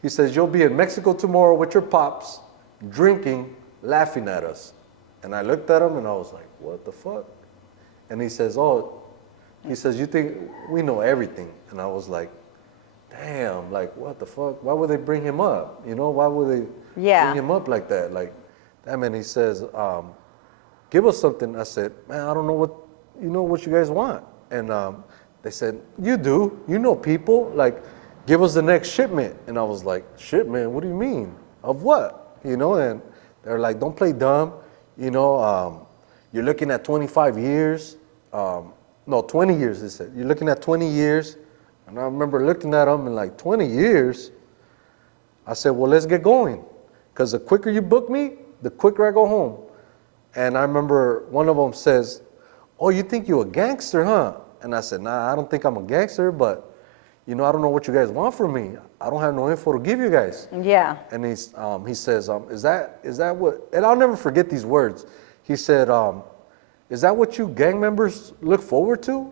he says, you'll be in Mexico tomorrow with your pops, drinking, laughing at us. And I looked at him and I was like, what the fuck? And he says, you think we know everything? And I was like, damn, like, what the fuck? Why would they bring him up? You know, why would they bring him up like that? Like, that man, he says, give us something. I said, man, I don't know what you guys want. And they said, you do, you know people, like, give us the next shipment. And I was like, shipment? What do you mean? Of what? You know, and they're like, don't play dumb. You know, you're looking at 25 years. No, 20 years, they said. You're looking at 20 years. And I remember looking at them and like, 20 years? I said, well, let's get going. Because the quicker you book me, the quicker I go home. And I remember one of them says, oh, you think you're a gangster, huh? And I said, nah, I don't think I'm a gangster, but, I don't know what you guys want from me. I don't have no info to give you guys. Yeah. And he says, is that what, and I'll never forget these words. He said, is that what you gang members look forward to?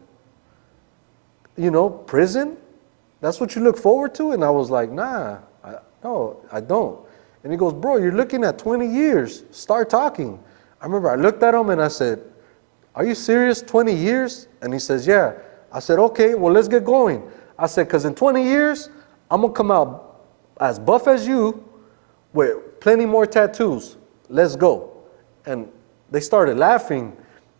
Prison? That's what you look forward to? And I was like, nah, no, I don't. And he goes, bro, you're looking at 20 years. Start talking. I remember I looked at him and I said, are you serious, 20 years? And he says, yeah. I said, okay, well, let's get going. I said, because in 20 years, I'm going to come out as buff as you with plenty more tattoos. Let's go. And they started laughing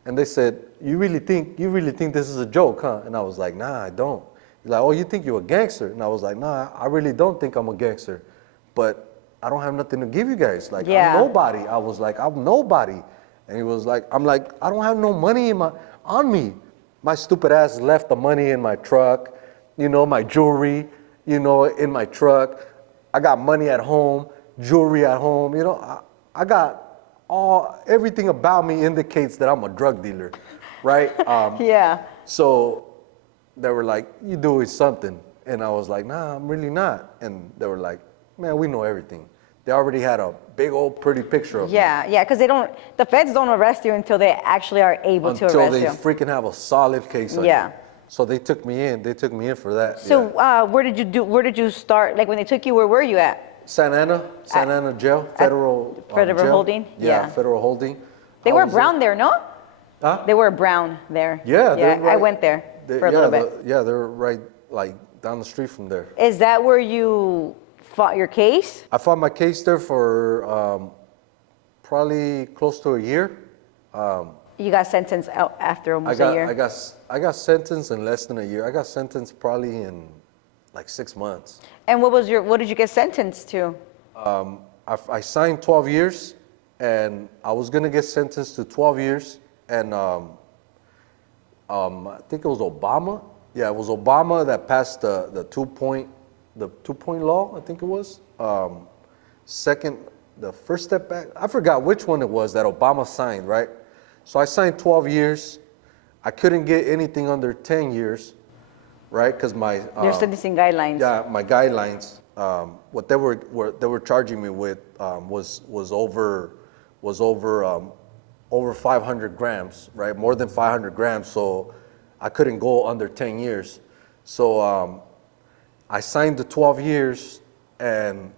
and they said, you really think this is a joke, huh? And I was like, nah, I don't. He's like, oh, you think you're a gangster? And I was like, nah, I really don't think I'm a gangster. But I don't have nothing to give you guys. Like, Yeah. I'm nobody. I was like, I'm nobody. And he was like, I'm like, I don't have no money on me. My stupid ass left the money in my truck, my jewelry, in my truck. I got money at home, jewelry at home. I got everything about me indicates that I'm a drug dealer, right? Yeah. So they were like, you doing something. And I was like, nah, I'm really not. And they were like, man, we know everything. They already had a big old pretty picture of me. Yeah, because the feds don't arrest you until they actually are able to Until arrest they you. freaking have a solid case on Yeah. you. So they took me in. They took me in for that. So yeah. where did you start? Like when they took you, where were you at? Santa Ana jail, federal jail. holding? Yeah, federal holding. They I were was brown there, no? Huh? They were brown there. Yeah, they're I right- went there for a little bit. They're right like down the street from there. Is that where you fought your case? I fought my case there for probably close to a year. You got sentenced out after almost a year. I got sentenced in less than a year. I got sentenced probably in like 6 months. And what did you get sentenced to? I signed 12 years, and I was gonna get sentenced to 12 years, and I think it was Obama. Yeah, it was Obama that passed the 2-point law. I think it was. The first step back. I forgot which one it was that Obama signed, right? So I signed 12 years. I couldn't get anything under 10 years, right? Because my Your sentencing guidelines. yeah, my guidelines. What they were charging me with was over 500 grams, right? More than 500 grams. So I couldn't go under 10 years. So I signed the 12 years, and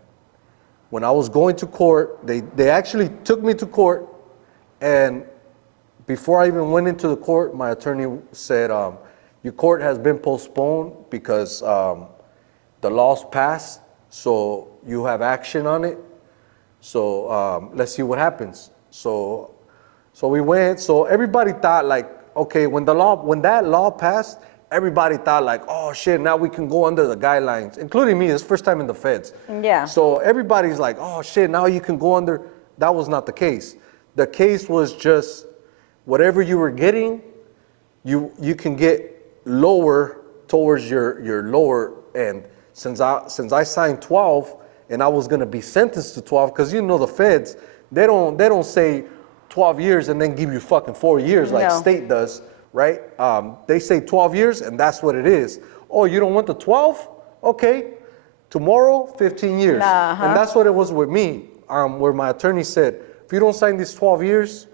when I was going to court, they actually took me to court, and before I even went into the court, my attorney said, your court has been postponed because the law's passed, so you have action on it. So let's see what happens. So we went. So everybody thought like, okay, when that law passed, everybody thought like, oh shit, now we can go under the guidelines, including me. It's first time in the feds. Yeah. So everybody's like, oh shit, now you can go under. That was not the case. The case was just whatever you were getting, you can get lower towards your lower end. Since I signed 12 and I was gonna be sentenced to 12, because the feds, they don't say 12 years and then give you fucking 4 years like No. state does, right? They say 12 years and that's what it is. Oh, you don't want the 12? Okay, tomorrow 15 years. Uh-huh. And that's what it was with me, where my attorney said, if you don't sign these 12 years,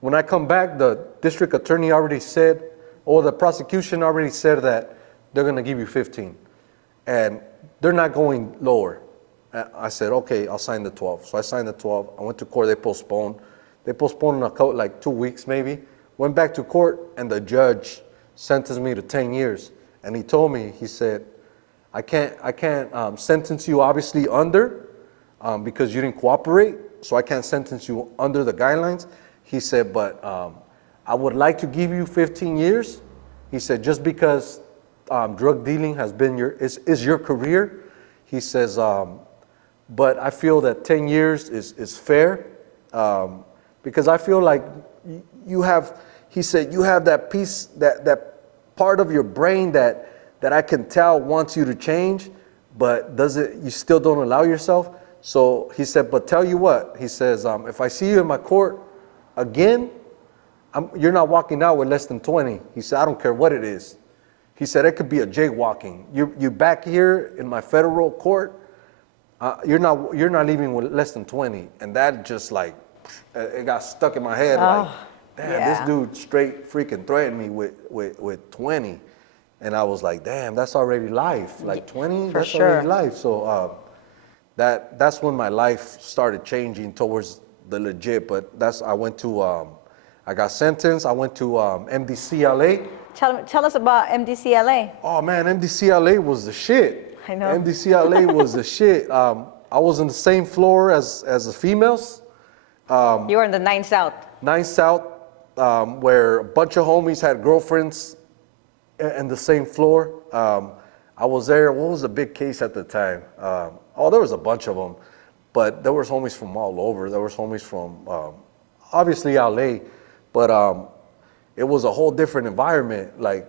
when I come back, the district attorney already said, or the prosecution already said that they're gonna give you 15. And they're not going lower. I said, okay, I'll sign the 12. So I signed the 12. I went to court, they postponed. They postponed like 2 weeks maybe. Went back to court, and the judge sentenced me to 10 years. And he told me, he said, I can't sentence you obviously under, because you didn't cooperate, so I can't sentence you under the guidelines. He said, but I would like to give you 15 years. He said, just because drug dealing has been is your career. He says, but I feel that 10 years is fair, because I feel like he said, you have that piece, that part of your brain that I can tell wants you to change, but you still don't allow yourself. So he said, but tell you what, he says, if I see you in my court again, you're not walking out with less than 20. He said, I don't care what it is. He said it could be a jaywalking. You back here in my federal court, you're not leaving with less than 20, and that just like it got stuck in my head. Like, damn, this dude straight freaking threatened me with 20, and I was like, damn, that's already life. Like 20, that's already life. So that's when my life started changing towards the legit. But I went to I got sentenced. I went to MDCLA. Tell us about MDCLA. Oh man, MDCLA was the shit. I know. MDCLA was the shit. I was on the same floor as the females. You were in the 9 South. 9 South, where a bunch of homies had girlfriends in the same floor. I was there. What was the big case at the time? There was a bunch of them, but there was homies from all over. There was homies from obviously LA, but it was a whole different environment. Like,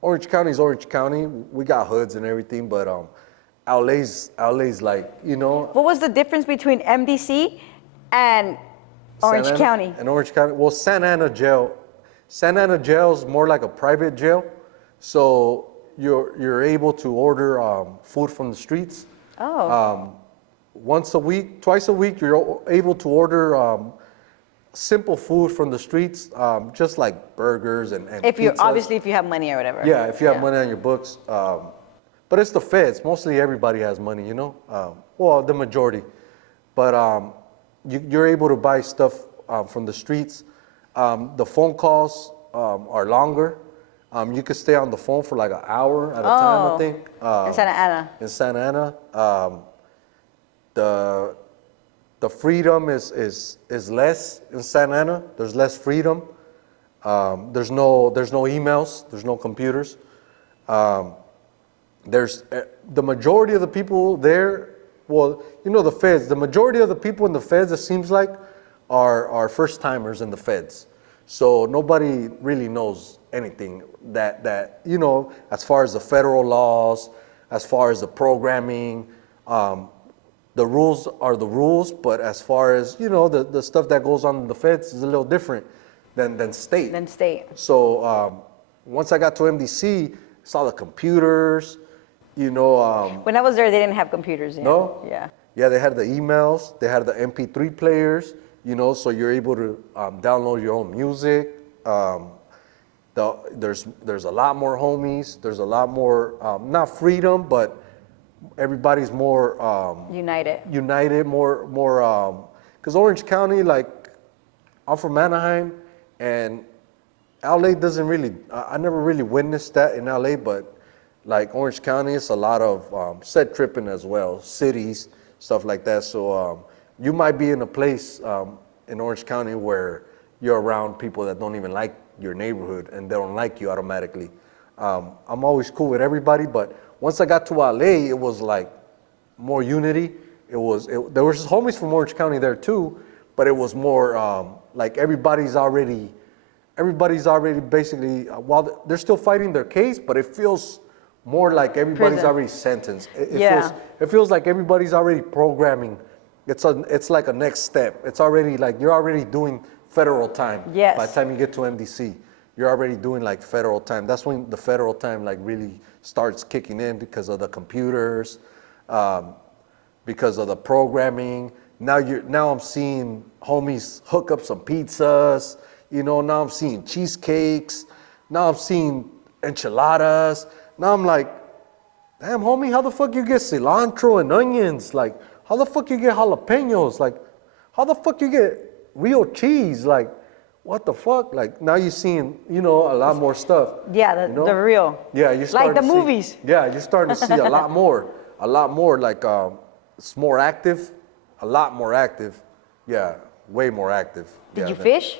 Orange County's Orange County. We got hoods and everything, but LA's like, What was the difference between MDC and Orange County? And Orange County. Well, Santa Ana jail. Santa Ana jail is more like a private jail, so you're able to order food from the streets. Once a week, twice a week, you're able to order simple food from the streets, just like burgers and if you pizzas. if you have money or whatever. Yeah, if you have money on your books. But it's the feds. Mostly everybody has money, well, the majority. But you're able to buy stuff from the streets. The phone calls are longer. You could stay on the phone for like an hour at a time, I think. In Santa Ana. In Santa Ana. The freedom is less in Santa Ana. There's less freedom. There's no emails. There's no computers. There's the majority of the people there. Well, the feds. The majority of the people in the feds, it seems like, are first timers in the feds. So nobody really knows anything that as far as the federal laws, as far as the programming. The rules are the rules, but as far as the stuff that goes on in the feds is a little different than state. So once I got to MDC, saw the computers. When I was there, they didn't have computers. No. Yeah. Yeah, they had the emails. They had the MP3 players. So you're able to download your own music. There's a lot more homies. There's a lot more not freedom, but everybody's more united more because Orange County, like, I'm from Anaheim, and LA doesn't really, I never really witnessed that in LA, but like Orange County, it's a lot of set tripping as well, cities, stuff like that. So you might be in a place in Orange County where you're around people that don't even like your neighborhood and they don't like you automatically. I'm always cool with everybody, but once I got to LA, it was like more unity. There was homies from Orange County there too, but it was more like everybody's already basically, while they're still fighting their case, but it feels more like everybody's already sentenced. It feels like everybody's already programming. It's like a next step. It's already like you're already doing federal time. Yes. By the time you get to MDC, you're already doing like federal time. That's when the federal time like really starts kicking in because of the computers, because of the programming. Now I'm seeing homies hook up some pizzas. Now I'm seeing cheesecakes. Now I'm seeing enchiladas. Now I'm like, damn, homie, how the fuck you get cilantro and onions? Like, how the fuck you get jalapenos? Like, how the fuck you get real cheese? Like, what the fuck? Like, now you're seeing, a lot more stuff. Yeah, the real. Yeah, you're starting like the to see, movies. Yeah, you're starting to see a lot more. Like, it's more active, a lot more active. Yeah, way more active. Did you fish?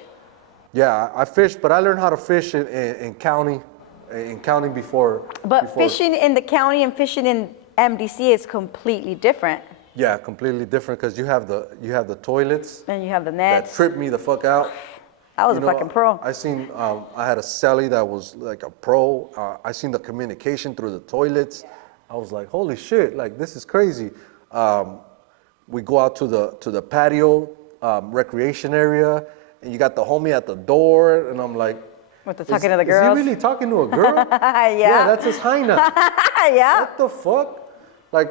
Yeah, I fished, but I learned how to fish in county before. But fishing in the county and fishing in MDC is completely different. Yeah, completely different because you have the toilets. And you have the nets. That tripped me the fuck out. I was a fucking pro. I had a celly that was like a pro. I seen the communication through the toilets. I was like, holy shit, like this is crazy. We go out to the patio recreation area, and you got the homie at the door, and I'm like, With the talking to the girls. Is he really talking to a girl? Yeah, that's his hyena. Yeah. What the fuck? Like,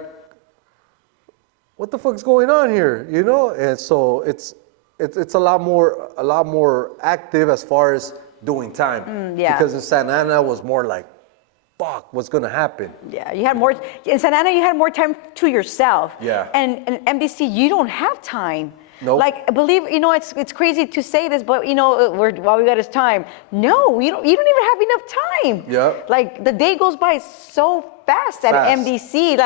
what the fuck's going on here? You know? And so it's a lot more active as far as doing time. Yeah. Because in Santa Ana was more like, fuck, what's gonna happen? Yeah, you had more, in Santa Ana, you had more time to yourself. Yeah. And in MDC, you don't have time. Nope. Like, believe, you know, it's crazy to say this, but you know, all we got is time. No, you don't even have enough time. Yeah. Like, the day goes by so fast at MDC,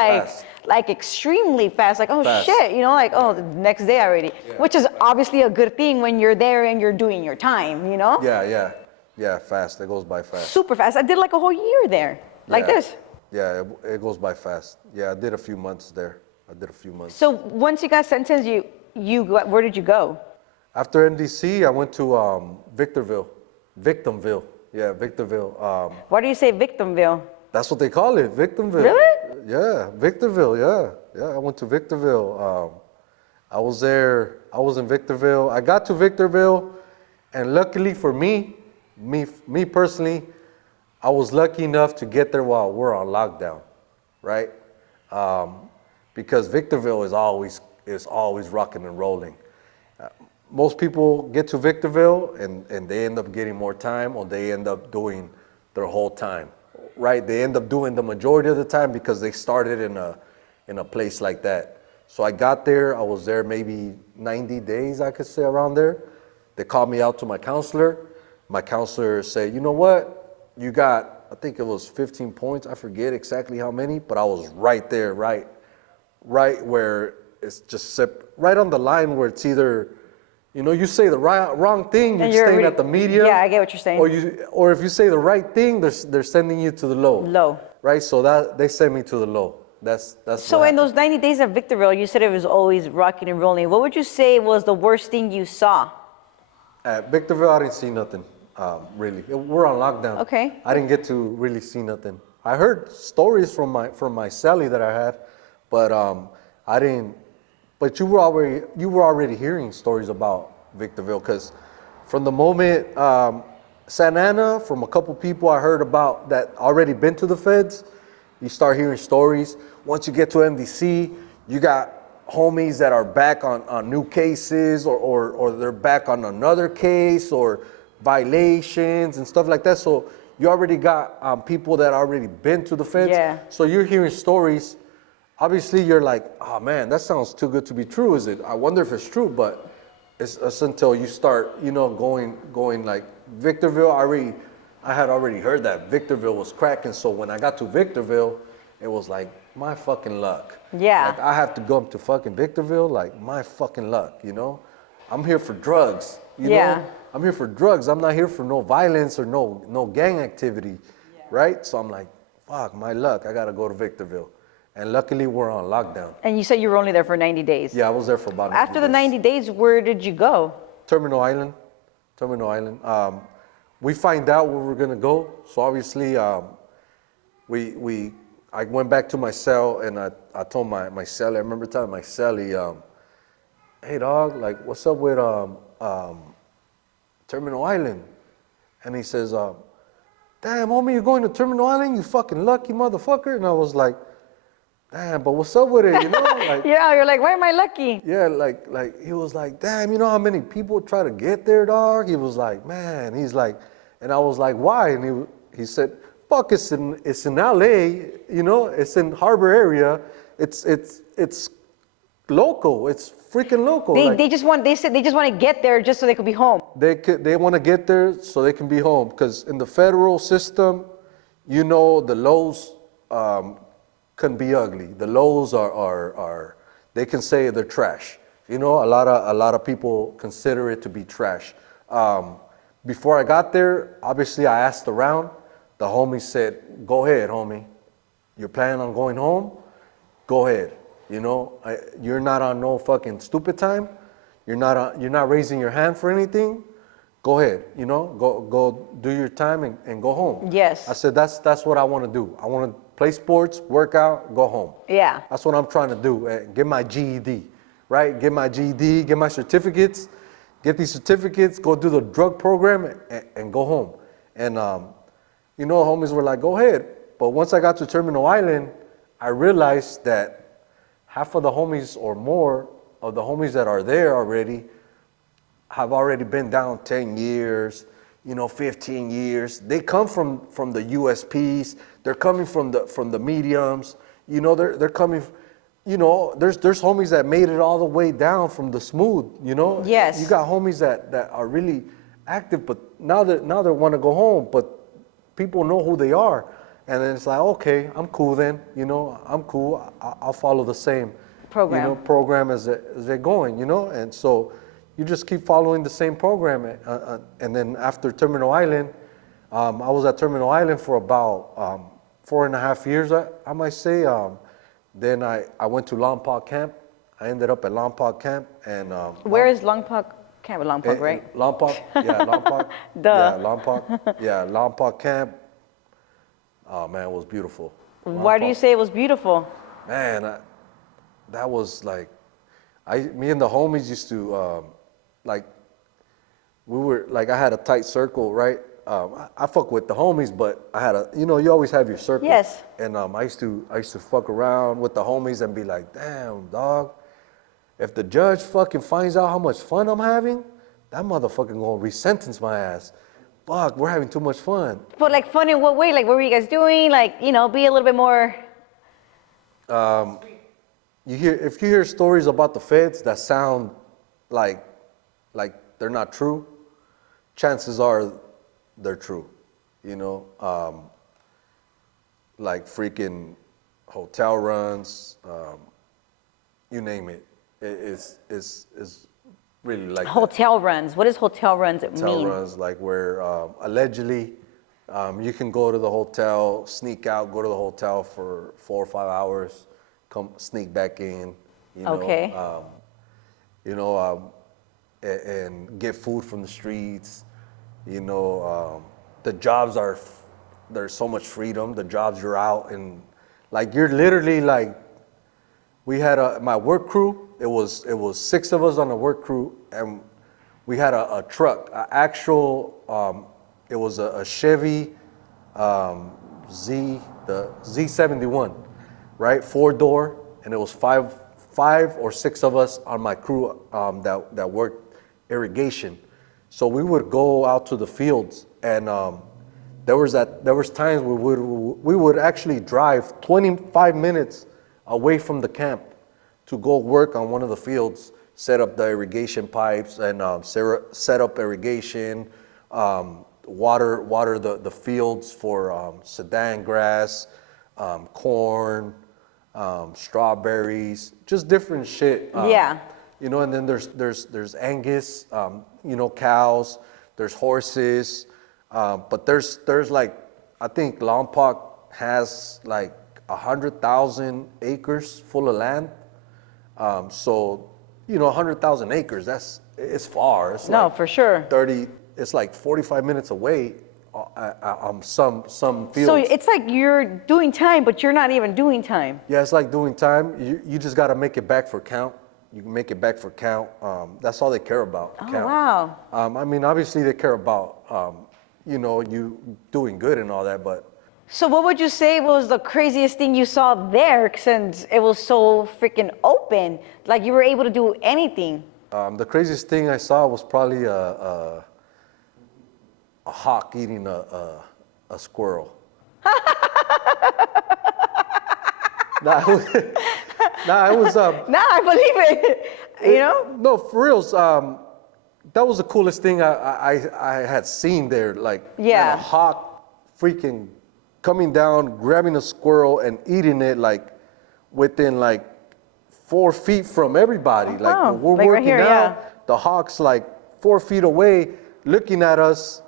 like extremely fast. Like, oh shit, you know, like, oh, the next day already. Yeah. Which is obviously a good thing when you're there and you're doing your time, you know? Yeah, fast. It goes by fast. Super fast. I did like a whole year there, like this. Yeah, it goes by fast. Yeah, I did a few months there. So once you got sentenced, where did you go? After MDC, I went to Victimville. Yeah, Victorville. Why do you say Victimville? That's what they call it, Victimville. Really? Yeah, Victorville. Yeah. I went to Victorville. I was there. I was in Victorville. I got to Victorville, and luckily for me personally, I was lucky enough to get there while we're on lockdown, right? Because Victorville is always rocking and rolling. Most people get to Victorville and they end up getting more time, or they end up doing their whole time, right? They end up doing the majority of the time because they started in a place like that. So I got there. I was there maybe 90 days, I could say, around there. They called me out to my counselor. My counselor said, you know what? You got, I think it was 15 points. I forget exactly how many, but I was right there, right where it's just right on the line where it's either, you know, you say the wrong thing, you're staying at the medium. Yeah, I get what you're saying. Or if you say the right thing, they're sending you to the low. Low. Right, so that they sent me to the low. That's. So in those 90 days at Victorville, you said it was always rocking and rolling. What would you say was the worst thing you saw? At Victorville, I didn't see nothing, really. We're on lockdown. Okay. I didn't get to really see nothing. I heard stories from my cellie that I had, but I didn't. But you were already hearing stories about Victorville, because from the moment Santa Ana, from a couple people I heard about that already been to the feds, you start hearing stories. Once you get to MDC, you got homies that are back on new cases, or they're back on another case, or violations and stuff like that. So you already got people that already been to the feds. Yeah. So you're hearing stories. Obviously, you're like, oh man, that sounds too good to be true. Is it? I wonder if it's true. But it's until you start, you know, going like Victorville. I had already heard that Victorville was cracking. So when I got to Victorville, it was like my fucking luck. Yeah. Like I have to go up to fucking Victorville, like my fucking luck, you know? I'm here for drugs, you know? I'm here for drugs. I'm not here for no violence or no gang activity, right? So I'm like, fuck, my luck. I gotta go to Victorville. And luckily we're on lockdown. And you said you were only there for 90 days. Yeah, I was there for about 90 After the days. 90 days, where did you go? Terminal Island. We find out where we're gonna go. So obviously, I went back to my cell and I told my cellie, I remember telling my cellie, hey dog, like what's up with Terminal Island? And he says, damn homie, you're going to Terminal Island, you fucking lucky motherfucker. And I was like, damn, but what's up with it, you know? Like, yeah, you're like, why am I lucky? Yeah, like he was like, damn, you know how many people try to get there, dog? He was like, man, he's like, and I was like, why? And he said, fuck, it's in LA, you know, it's in Harbor area, it's local, it's freaking local. They just want to get there just so they could be home. They want to get there so they can be home, because in the federal system, you know, the lows can be ugly. The lows are they can say they're trash. You know, a lot of people consider it to be trash. Before I got there, obviously I asked around. The homie said, go ahead, homie. You're planning on going home? Go ahead. You know, you're not on no fucking stupid time. You're not raising your hand for anything. Go ahead, you know, go do your time and go home. Yes. I said, that's what I want to do. I want to play sports, work out, go home. Yeah. That's what I'm trying to do. Get my GED, right? Get my GED, get my certificates, get these certificates, go do the drug program and go home. And, homies were like, go ahead. But once I got to Terminal Island, I realized that half of the homies or more of the homies that are there already have already been down 10 years, 15 years. They come from the USPs. They're coming from the mediums. They're coming, there's homies that made it all the way down from the smooth, Yes. You got homies that are really active, but now they want to go home, but people know who they are. And then it's like, okay, I'm cool then, I'm cool. I'll follow the same program as they're going, and so you just keep following the same program. And then after Terminal Island, I was at Terminal Island for about 4.5 years, I might say. Then I went to Lompoc Camp. I ended up at Lompoc Camp. And where is Lompoc Camp? Lompoc, right? Lompoc, yeah, Lompoc. Duh. Yeah, Lompoc. Yeah, Lompoc Camp. Oh, man, it was beautiful. Why do you say it was beautiful? Man, that was like, me and the homies used to, I had a tight circle, right? I fuck with the homies, but I had you always have your circle. Yes. And I used to fuck around with the homies and be like, damn, dog, if the judge fucking finds out how much fun I'm having, that motherfucker gonna resentence my ass. Fuck, we're having too much fun. But like fun in what way? Like what were you guys doing? Like, be a little bit more. If you hear stories about the feds that sound like they're not true, chances are they're true. Like freaking hotel runs, you name it. It's really like Hotel runs. What does hotel runs mean? Hotel runs, like where allegedly you can go to the hotel, sneak out, go to the hotel for 4 or 5 hours, come sneak back in, Okay. And get food from the streets. The jobs there's so much freedom. The jobs you're out and like you're literally like, we had my work crew. It was 6 of us on the work crew, and we had a truck, it was a Chevy the Z71, right? 4-door, and it was five or 6 of us on my crew that worked irrigation. So we would go out to the fields, and there was times we would actually drive 25 minutes away from the camp to go work on one of the fields, set up the irrigation pipes, and set up irrigation, water the fields for Sudan grass, corn, strawberries, just different shit. Yeah. And then there's Angus, cows, there's horses, but there's like, I think Lompoc has like 100,000 acres full of land. So, 100,000 acres, it's far. It's No, like for sure. it's like 45 minutes away on some fields. So it's like you're doing time, but you're not even doing time. Yeah, it's like doing time. You just got to make it back for count. You can make it back for count. That's all they care about. Oh, count. wow. Obviously they care about, you doing good and all that, but. So what would you say was the craziest thing you saw there, since it was so freaking open? Like you were able to do anything. The craziest thing I saw was probably a hawk eating a squirrel. It was. Nah, I believe it. No, for reals. That was the coolest thing I had seen there. Like, Yeah. man, a hawk freaking coming down, grabbing a squirrel and eating it like within like 4 feet from everybody. Like Oh, we're like right working here, out, yeah. the hawk's like 4 feet away, looking at us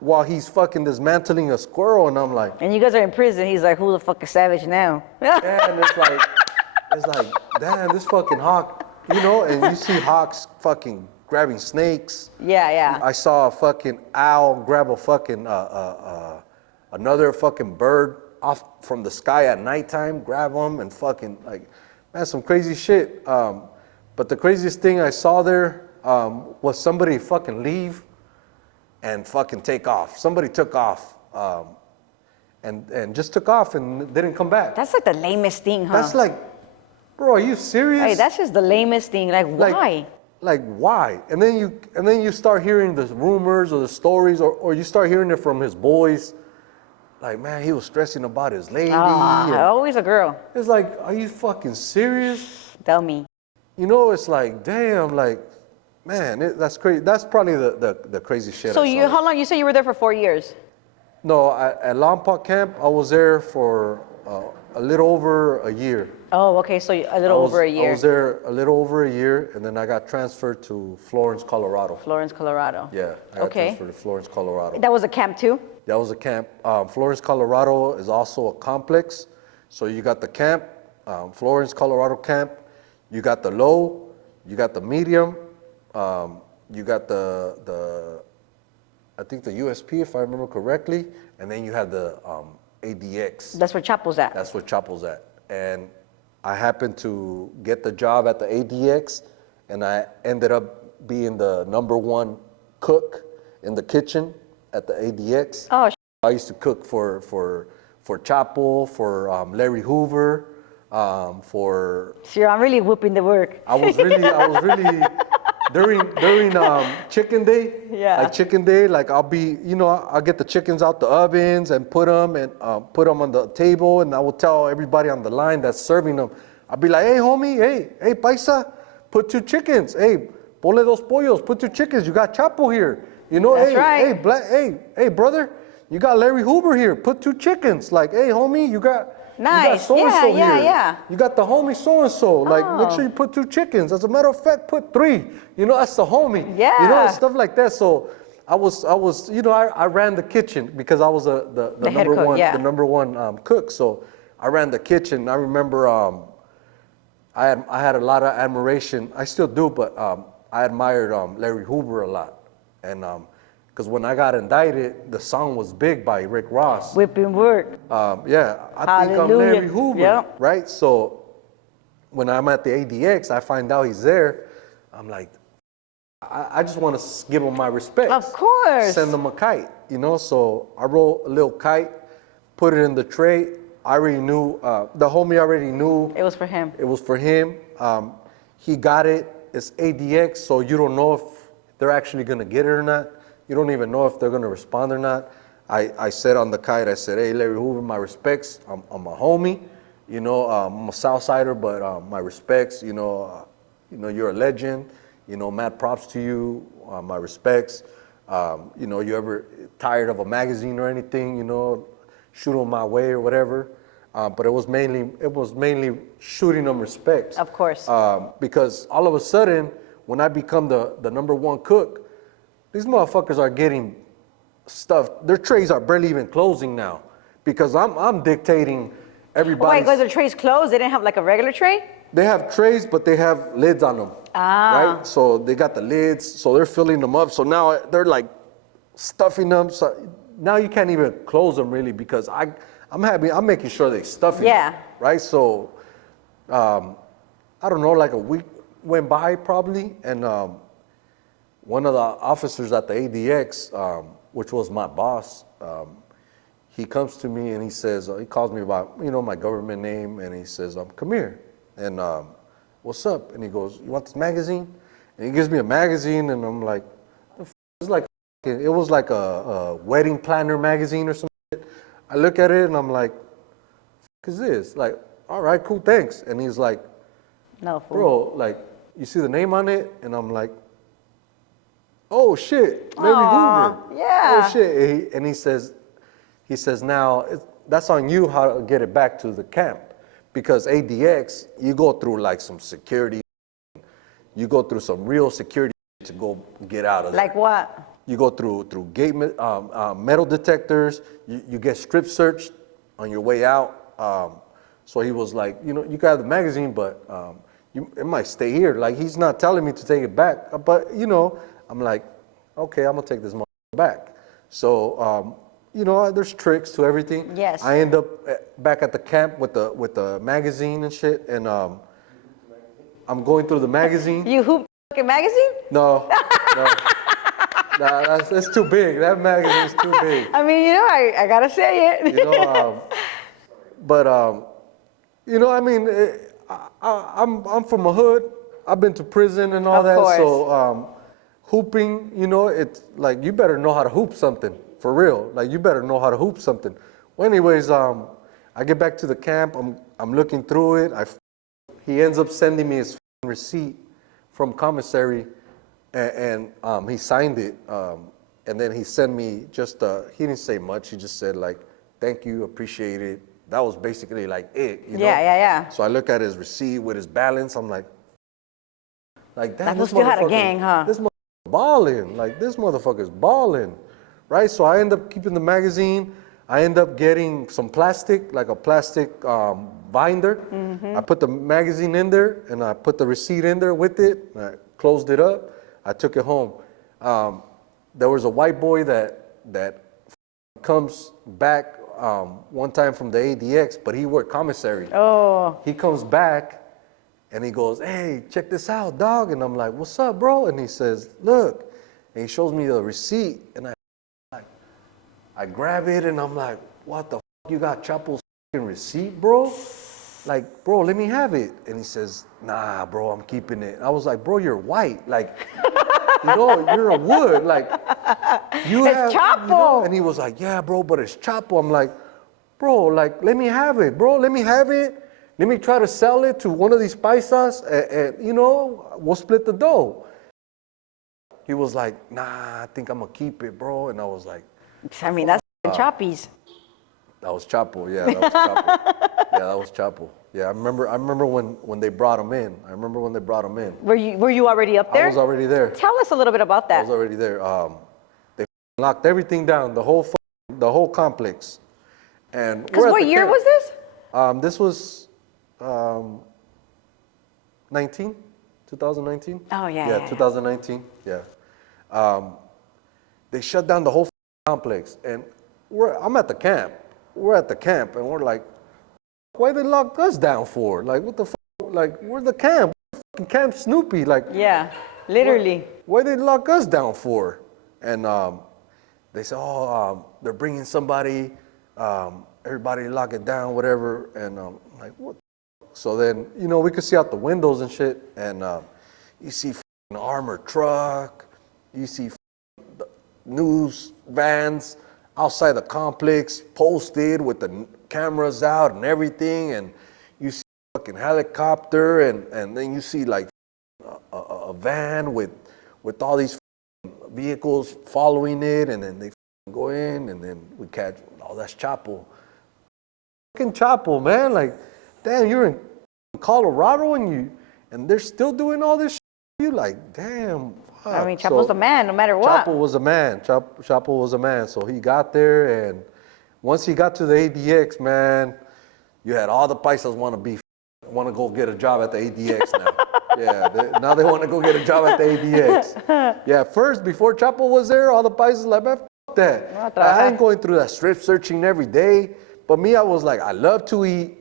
while he's fucking dismantling a squirrel, and I'm like, And you guys are in prison. He's like, who the fuck is savage now? man, it's like, damn, this fucking hawk, and you see hawks fucking grabbing snakes. Yeah. I saw a fucking owl grab a fucking, another fucking bird off from the sky at nighttime, grab them and fucking like, man, some crazy shit. But the craziest thing I saw there was somebody fucking leave and fucking take off. Somebody took off, and just took off and didn't come back. That's like the lamest thing, huh? That's like, bro, are you serious? Hey, that's just the lamest thing. Like, why? Like why? And then you start hearing the rumors or the stories, or you start hearing it from his boys. Like, man, he was stressing about his lady. Always a girl. It's like, are you fucking serious? Dummy. You know, it's like, damn, like, man, that's crazy. That's probably the crazy shit. So how long? You said you were there for 4 years. No, at Lompoc Camp, I was there for a little over a year. Oh, okay. So a little over a year. I was there a little over a year, and then I got transferred to Florence, Colorado. Florence, Colorado. Yeah, I got transferred to Florence, Colorado. That was a camp too? That was a camp. Florence, Colorado is also a complex. So you got the camp, Florence, Colorado camp. You got the low, you got the medium, you got the I think the USP, if I remember correctly, and then you had the ADX. That's where Chapo's at. That's where Chapo's at. And I happened to get the job at the ADX, and I ended up being the #1 cook in the kitchen at the ADX. Oh, I used to cook for Chapo, for Larry Hoover, for. sure, I'm really whooping the work. I was really during chicken day. Yeah. Like chicken day, like I'll get the chickens out the ovens and put them on the table, and I will tell everybody on the line that's serving them. I'll be like, hey homie, hey paisa, put 2 chickens. Hey, ponle 2 pollos, put 2 chickens. You got Chapo here. You know, That's right. hey brother, you got Larry Hoover here. Put 2 chickens. Like, hey homie, you got Nice. so-and-so Yeah, here. yeah. You got the homie so-and-so. Like, make Oh. sure you put 2 chickens. As a matter of fact, put 3. You know, that's the homie. Yeah. You know, stuff like that. So I was, I ran the kitchen because I was the head number cook, one, yeah. the #1 cook. So I ran the kitchen. I remember I had a lot of admiration. I still do, but I admired Larry Hoover a lot. And because when I got indicted, the song was big by Rick Ross. Whipping work. Yeah, I think I'm Hallelujah. Larry Hoover, Yep. right? So when I'm at the ADX, I find out he's there. I'm like, I just want to give him my respect. Of course. Send him a kite, you know? So I wrote a little kite, put it in the tray. I already knew, the homie already knew. It was for him. It was for him. He got it. It's ADX, so you don't know if they're actually going to get it or not. You don't even know if they're going to respond or not. I said on the kite, I said, hey, Larry Hoover, my respects. I'm a homie. You know, I'm a Southsider, but my respects. You know, you're a legend. You know, mad props to you. My respects. You know, you ever tired of a magazine or anything, you know, shoot them my way or whatever. But it was mainly shooting them respect. Of course. Because all of a sudden, when I become the #1 cook, these motherfuckers are getting stuff. Their trays are barely even closing now, because I'm dictating everybody. Why? Because the tray's closed. They didn't have like a regular tray. They have trays, but they have lids on them. Right? So they got the lids, so they're filling them up. So now they're like stuffing them. So now you can't even close them really, because I'm making sure they stuffing them. Right? So I don't know, like a week went by probably, and one of the officers at the ADX, which was my boss, he comes to me and he says, he calls me by, my government name, and he says, come here, and what's up? And he goes, you want this magazine? And he gives me a magazine, and I'm like, it was like a wedding planner magazine or something. I look at it and I'm like, what is this? Like, all right, cool, thanks. And he's like, no, fool. Bro, like, you see the name on it? And I'm like, oh shit, Larry Hoover. Yeah. Oh shit. And he says, now that's on you how to get it back to the camp, because ADX, you go through like some security, you go through some real security to go get out of there. Like what? You go through gate metal detectors. You get strip searched on your way out. So he was like, you got the magazine, but it might stay here. Like, he's not telling me to take it back, but I'm like, okay, I'm gonna take this back. So there's tricks to everything. Yes. I end up back at the camp with the magazine and shit, and I'm going through the magazine. You hoop fucking magazine? No. It's too big. That magazine is too big. I mean, I gotta say it. But I mean, I'm from a hood. I've been to prison and all Of that. course. So hooping, it's like you better know how to hoop something for real. Like you better know how to hoop something. Well, anyways, I get back to the camp. I'm looking through it. He ends up sending me his receipt from commissary, and he signed it. And then he sent me he didn't say much. He just said like, thank you, appreciate it. That was basically like it, Yeah. So I look at his receipt with his balance. I'm like damn, That this still had a motherfucker- gang, huh? This motherfucker's balling. Like this motherfucker's balling, right? So I end up keeping the magazine. I end up getting some plastic, like a plastic binder. Mm-hmm. I put the magazine in there, and I put the receipt in there with it. And I closed it up. I took it home. There was a white boy that comes back one time from the ADX, but he worked commissary. Oh. He comes back, and he goes, hey, check this out, dog. And I'm like, what's up, bro? And he says, look. And he shows me the receipt, and I grab it, and I'm like, what the f***? You got Chapo's f***ing receipt, bro? Like, bro, let me have it. And he says, nah, bro, I'm keeping it. I was like, bro, you're white. Like, you're a wood. Like, It's Chapo. And he was like, yeah, bro, but it's Chapo. I'm like, bro, like, let me have it, bro. Let me have it. Let me try to sell it to one of these paisas, and we'll split the dough. He was like, nah, I think I'm going to keep it, bro. And I was like, I mean, that's choppies. that was Chapo. Yeah, that was Chapo. Yeah, that was Chapo. Yeah, I remember when they brought him in. Were you already up there? I was already there. Tell us a little bit about I that. was already there. They locked everything down, the whole complex. And Because what year was this? This was 2019. Oh, yeah. Yeah, 2019. Yeah. They shut down the whole complex, and I'm at the camp. We're at the camp, and we're like, why they lock us down for? Like, what the fuck? Like, we're the camp. Fucking Camp Snoopy. Like, Yeah, literally. why they lock us down for? And they said, they're bringing somebody. Everybody lock it down, whatever. And I'm like, what? So then, we could see out the windows and shit, and you see an armored truck, you see news vans outside the complex posted with the cameras out and everything, and you see a fucking helicopter, and then you see like a van with all these vehicles following it, and then they go in, and then we catch, that's Chapo. Fucking Chapo, man. Like, damn, you're in Colorado and they're still doing all this shit. You like, damn. Fuck. I mean, Chapo's the man, no matter what. Chapo was a man. Chapo was a man. So he got there, and once he got to the ADX, man, you had all the paisas want to go get a job at the ADX now. Yeah, now they want to go get a job at the ADX. Yeah, first, before Chapo was there, all the paisas like, man, fuck that. I ain't going through that strip searching every day. But me, I was like, I love to eat.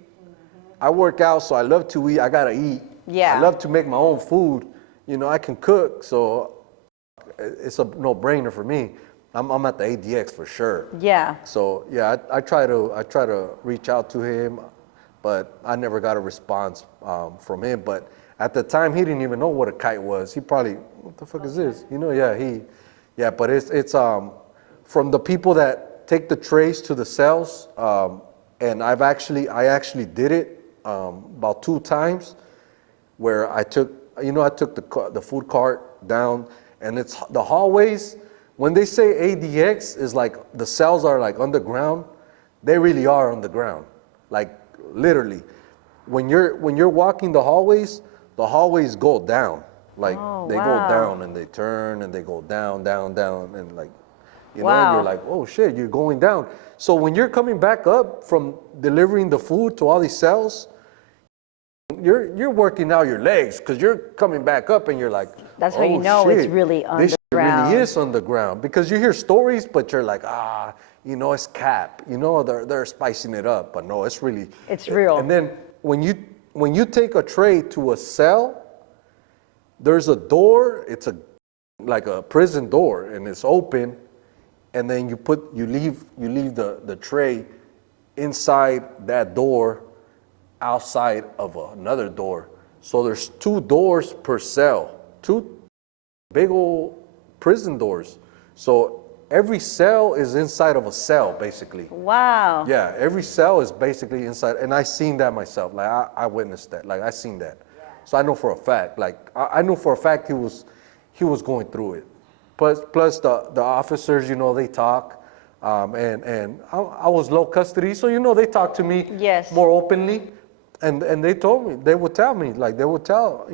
I work out, so I love to eat. I gotta eat. Yeah. I love to make my own food. I can cook, so it's a no-brainer for me. I'm at the ADX for sure. Yeah. So yeah, I try to reach out to him, but I never got a response from him. But at the time, he didn't even know what a kite was. He probably, what the fuck is this? Yeah. But it's from the people that take the trays to the cells, and I actually did it about 2 times, where I took the food cart down, and it's the hallways. When they say ADX is like the cells are like underground, they really are underground, like literally. When you're walking the hallways go down, like they go down and they turn and they go down, and like, and you're like, oh shit, you're going down. So when you're coming back up from delivering the food to all these cells, you're working out your legs because you're coming back up, and you're like, that's how you know it's really underground. This really is underground, because you hear stories, but you're like, it's cap. They're spicing it up, but no, it's really. It's real. And then when you take a tray to a cell, there's a door. It's a like a prison door, and it's open, and then you leave the tray inside that door, outside of another door. So there's 2 doors per cell, 2 big old prison doors. So every cell is inside of a cell, basically. Wow. Yeah, every cell is basically inside, and I seen that myself. Like I witnessed that. Like I seen that. So I know for a fact. Like I knew for a fact he was going through it. Plus the officers, they talk, and I was low custody, so they talk to me Yes. more openly, and they told me, they would tell me, like they would tell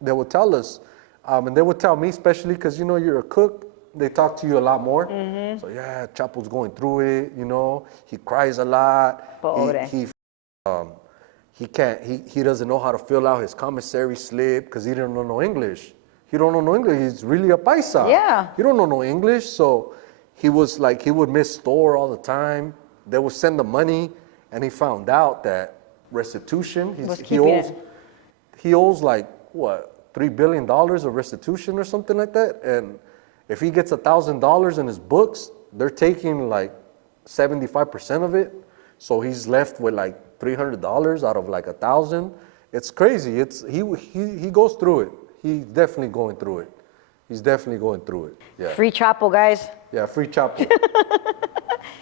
they would tell us, and they would tell me, especially because you're a cook. They talk to you a lot more. So yeah, Chapo's going through it. He cries a lot. Pobre. He can't. He doesn't know how to fill out his commissary slip because he don't know no English. He don't know no English. He's really a paisa. Yeah. He don't know no English. So he was like, he would miss store all the time. They would send the money, and he found out that restitution. He owes like what, $3 billion of restitution or something like that. And if he gets $1,000 in his books, they're taking like 75% of it. So he's left with like $300 out of like 1,000. It's crazy. He goes through it. He's definitely going through it. He's definitely going through it. Yeah. Free Chapo, guys. Yeah, free Chapo.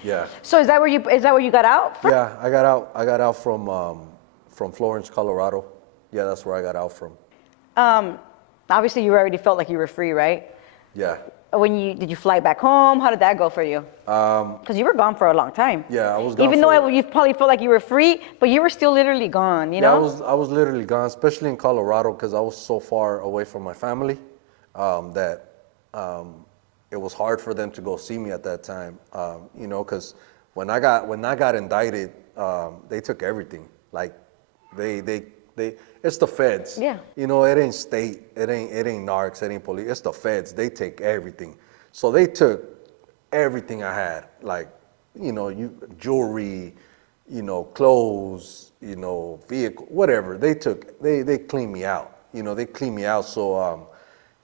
Yeah. So is that where you got out from? Yeah, I got out from Florence, Colorado. Yeah, that's where I got out from. Obviously, you already felt like you were free, right? Yeah. Did you fly back home? How did that go for you? Because you were gone for a long time. Yeah, I was gone. Even though you probably felt like you were free, but you were still literally gone. Yeah, I was literally gone, especially in Colorado, because I was so far away from my family that it was hard for them to go see me at that time. Because when I got indicted, they took everything. Like they it's the feds. Yeah. It ain't state, it ain't narcs, it ain't police. It's the feds. They take everything. So they took everything I had, like jewelry, clothes, vehicle, whatever. They cleaned me out. They cleaned me out. So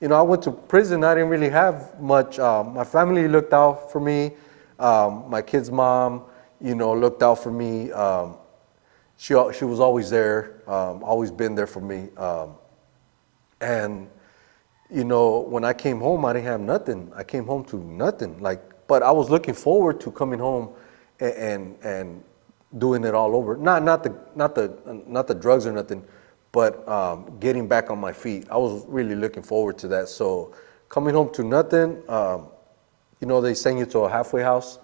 I went to prison. I didn't really have much. My family looked out for me. My kid's mom, looked out for me. She was always there, always been there for me. And when I came home, I didn't have nothing. I came home to nothing. But I was looking forward to coming home and doing it all over. Not the drugs or nothing, but getting back on my feet. I was really looking forward to that. So coming home to nothing, they send you to a halfway house.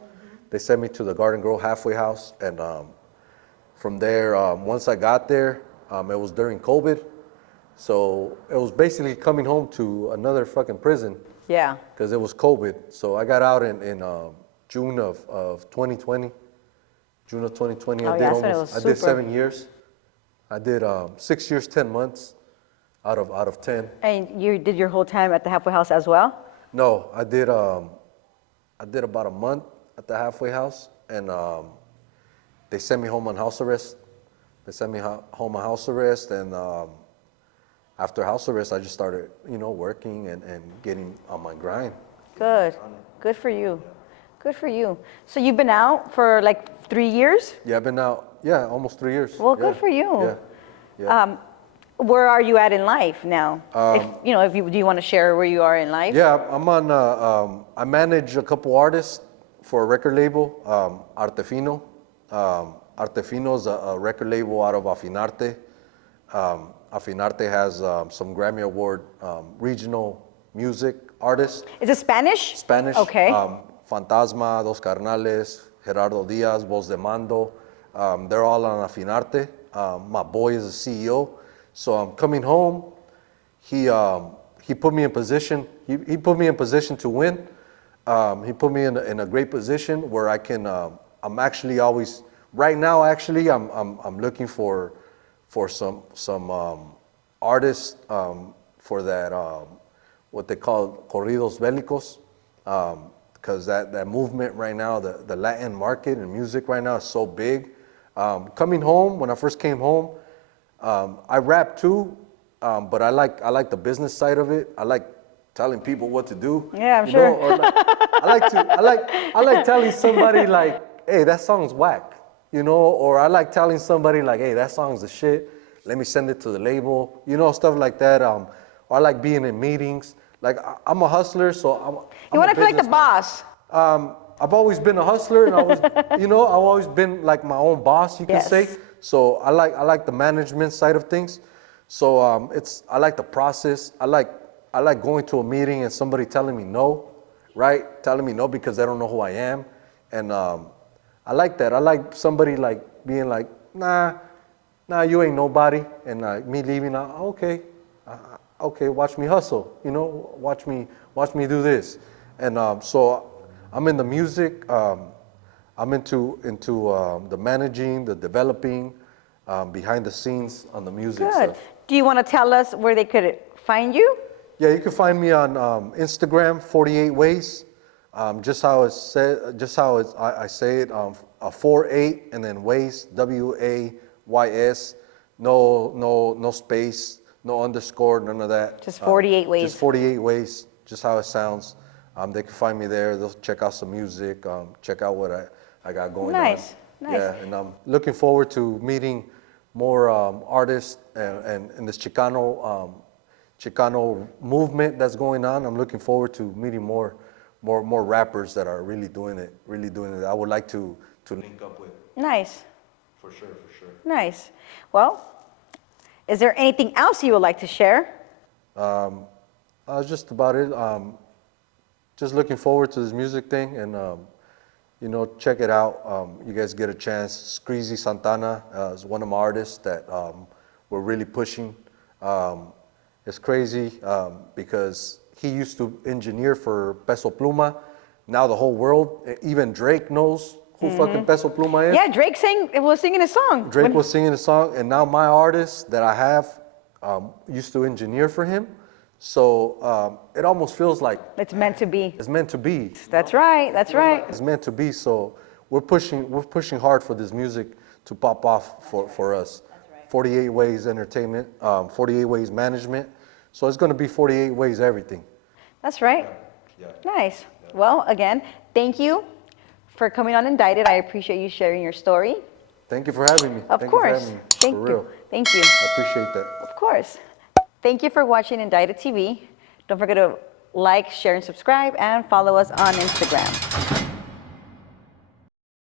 They sent me to the Garden Grove halfway house, and from there, once I got there, it was during COVID. So it was basically coming home to another fucking prison. Yeah. Because it was COVID. So I got out in June of 2020. June of 2020, I did 7 years. I did 6 years, 10 months out of 10. And you did your whole time at the halfway house as well? No, I did about a month at the halfway house, and they sent me home on house arrest. They sent me home on house arrest, and after house arrest, I just started, working and getting on my grind. Good for you. Good for you. So you've been out for like 3 years? Yeah, I've been out, almost 3 years. Well, good for you. Yeah. Where are you at in life now? Do you want to share where you are in life? Yeah, I'm on, I manage a couple artists for a record label, Artefino. Artefino is a record label out of Afinarte. Afinarte has some Grammy Award regional music artists. Is it Spanish? Spanish. Okay. Fantasma, Dos Carnales, Gerardo Diaz, Voz de Mando. They're all on Afinarte. My boy is the CEO. So I'm coming home. He put me in position. He put me in position to win. He put me in a great position where I can. I'm actually always right now. Actually, I'm looking for some artists for that what they call corridos bélicos, because that movement right now, the Latin market and music right now is so big. Coming home, when I first came home, I rap too, but I like the business side of it. I like telling people what to do. Yeah, I'm you sure. know, or like, I like telling somebody like, hey, that song's whack, you know, or I like telling somebody like, hey, that song's the shit. Let me send it to the label, you know, stuff like that. Or I like being in meetings. Like I'm a hustler, so You I'm want a to feel like the businessman. boss. I've always been a hustler, and I've always been like my own boss, you can say. Yes. So I like the management side of things. So I like the process. I like going to a meeting and somebody telling me no, right? Telling me no because they don't know who I am, and I like that. I like somebody like being like, nah, you ain't nobody, and me leaving. Okay, watch me hustle. You know, watch me do this, and so I'm in the music. I'm into the managing, the developing, behind the scenes on the music Good. stuff. Do you want to tell us where they could find you? Yeah, you can find me on Instagram, 48 Ways. Just how it's said, I say it, 48 and then Ways, WAYS, no space, no underscore, none of that. Just 48 Ways. Just 48 Ways, just how it sounds. They can find me there. They'll check out some music, check out what I got going on. Nice. Yeah, and I'm looking forward to meeting more artists and in this Chicano movement that's going on. I'm looking forward to meeting more rappers that are really doing it. I would like to link up with. Nice. For sure. Nice. Well, is there anything else you would like to share? Just about it. Just looking forward to this music thing, and check it out. You guys get a chance. Screezy Santana is one of my artists that we're really pushing. It's crazy because he used to engineer for Peso Pluma. Now the whole world, even Drake knows who fucking Peso Pluma is. Yeah, Drake was singing a song. Drake was singing a song, and now my artist that I have used to engineer for him. So it almost feels like It's meant to be. it's meant to be. That's right. That's right. It's meant to be. So we're pushing hard for this music to pop off for us. 48 Ways Entertainment, 48 Ways Management. So it's going to be 48 Ways everything. That's right. Yeah. Nice. Well, again, thank you for coming on Indicted. I appreciate you sharing your story. Thank you for having me. Of Thank course. You for having me. Thank For you. real. Thank you. I appreciate that. Of course. Thank you for watching Indicted TV. Don't forget to like, share, and subscribe, and follow us on Instagram.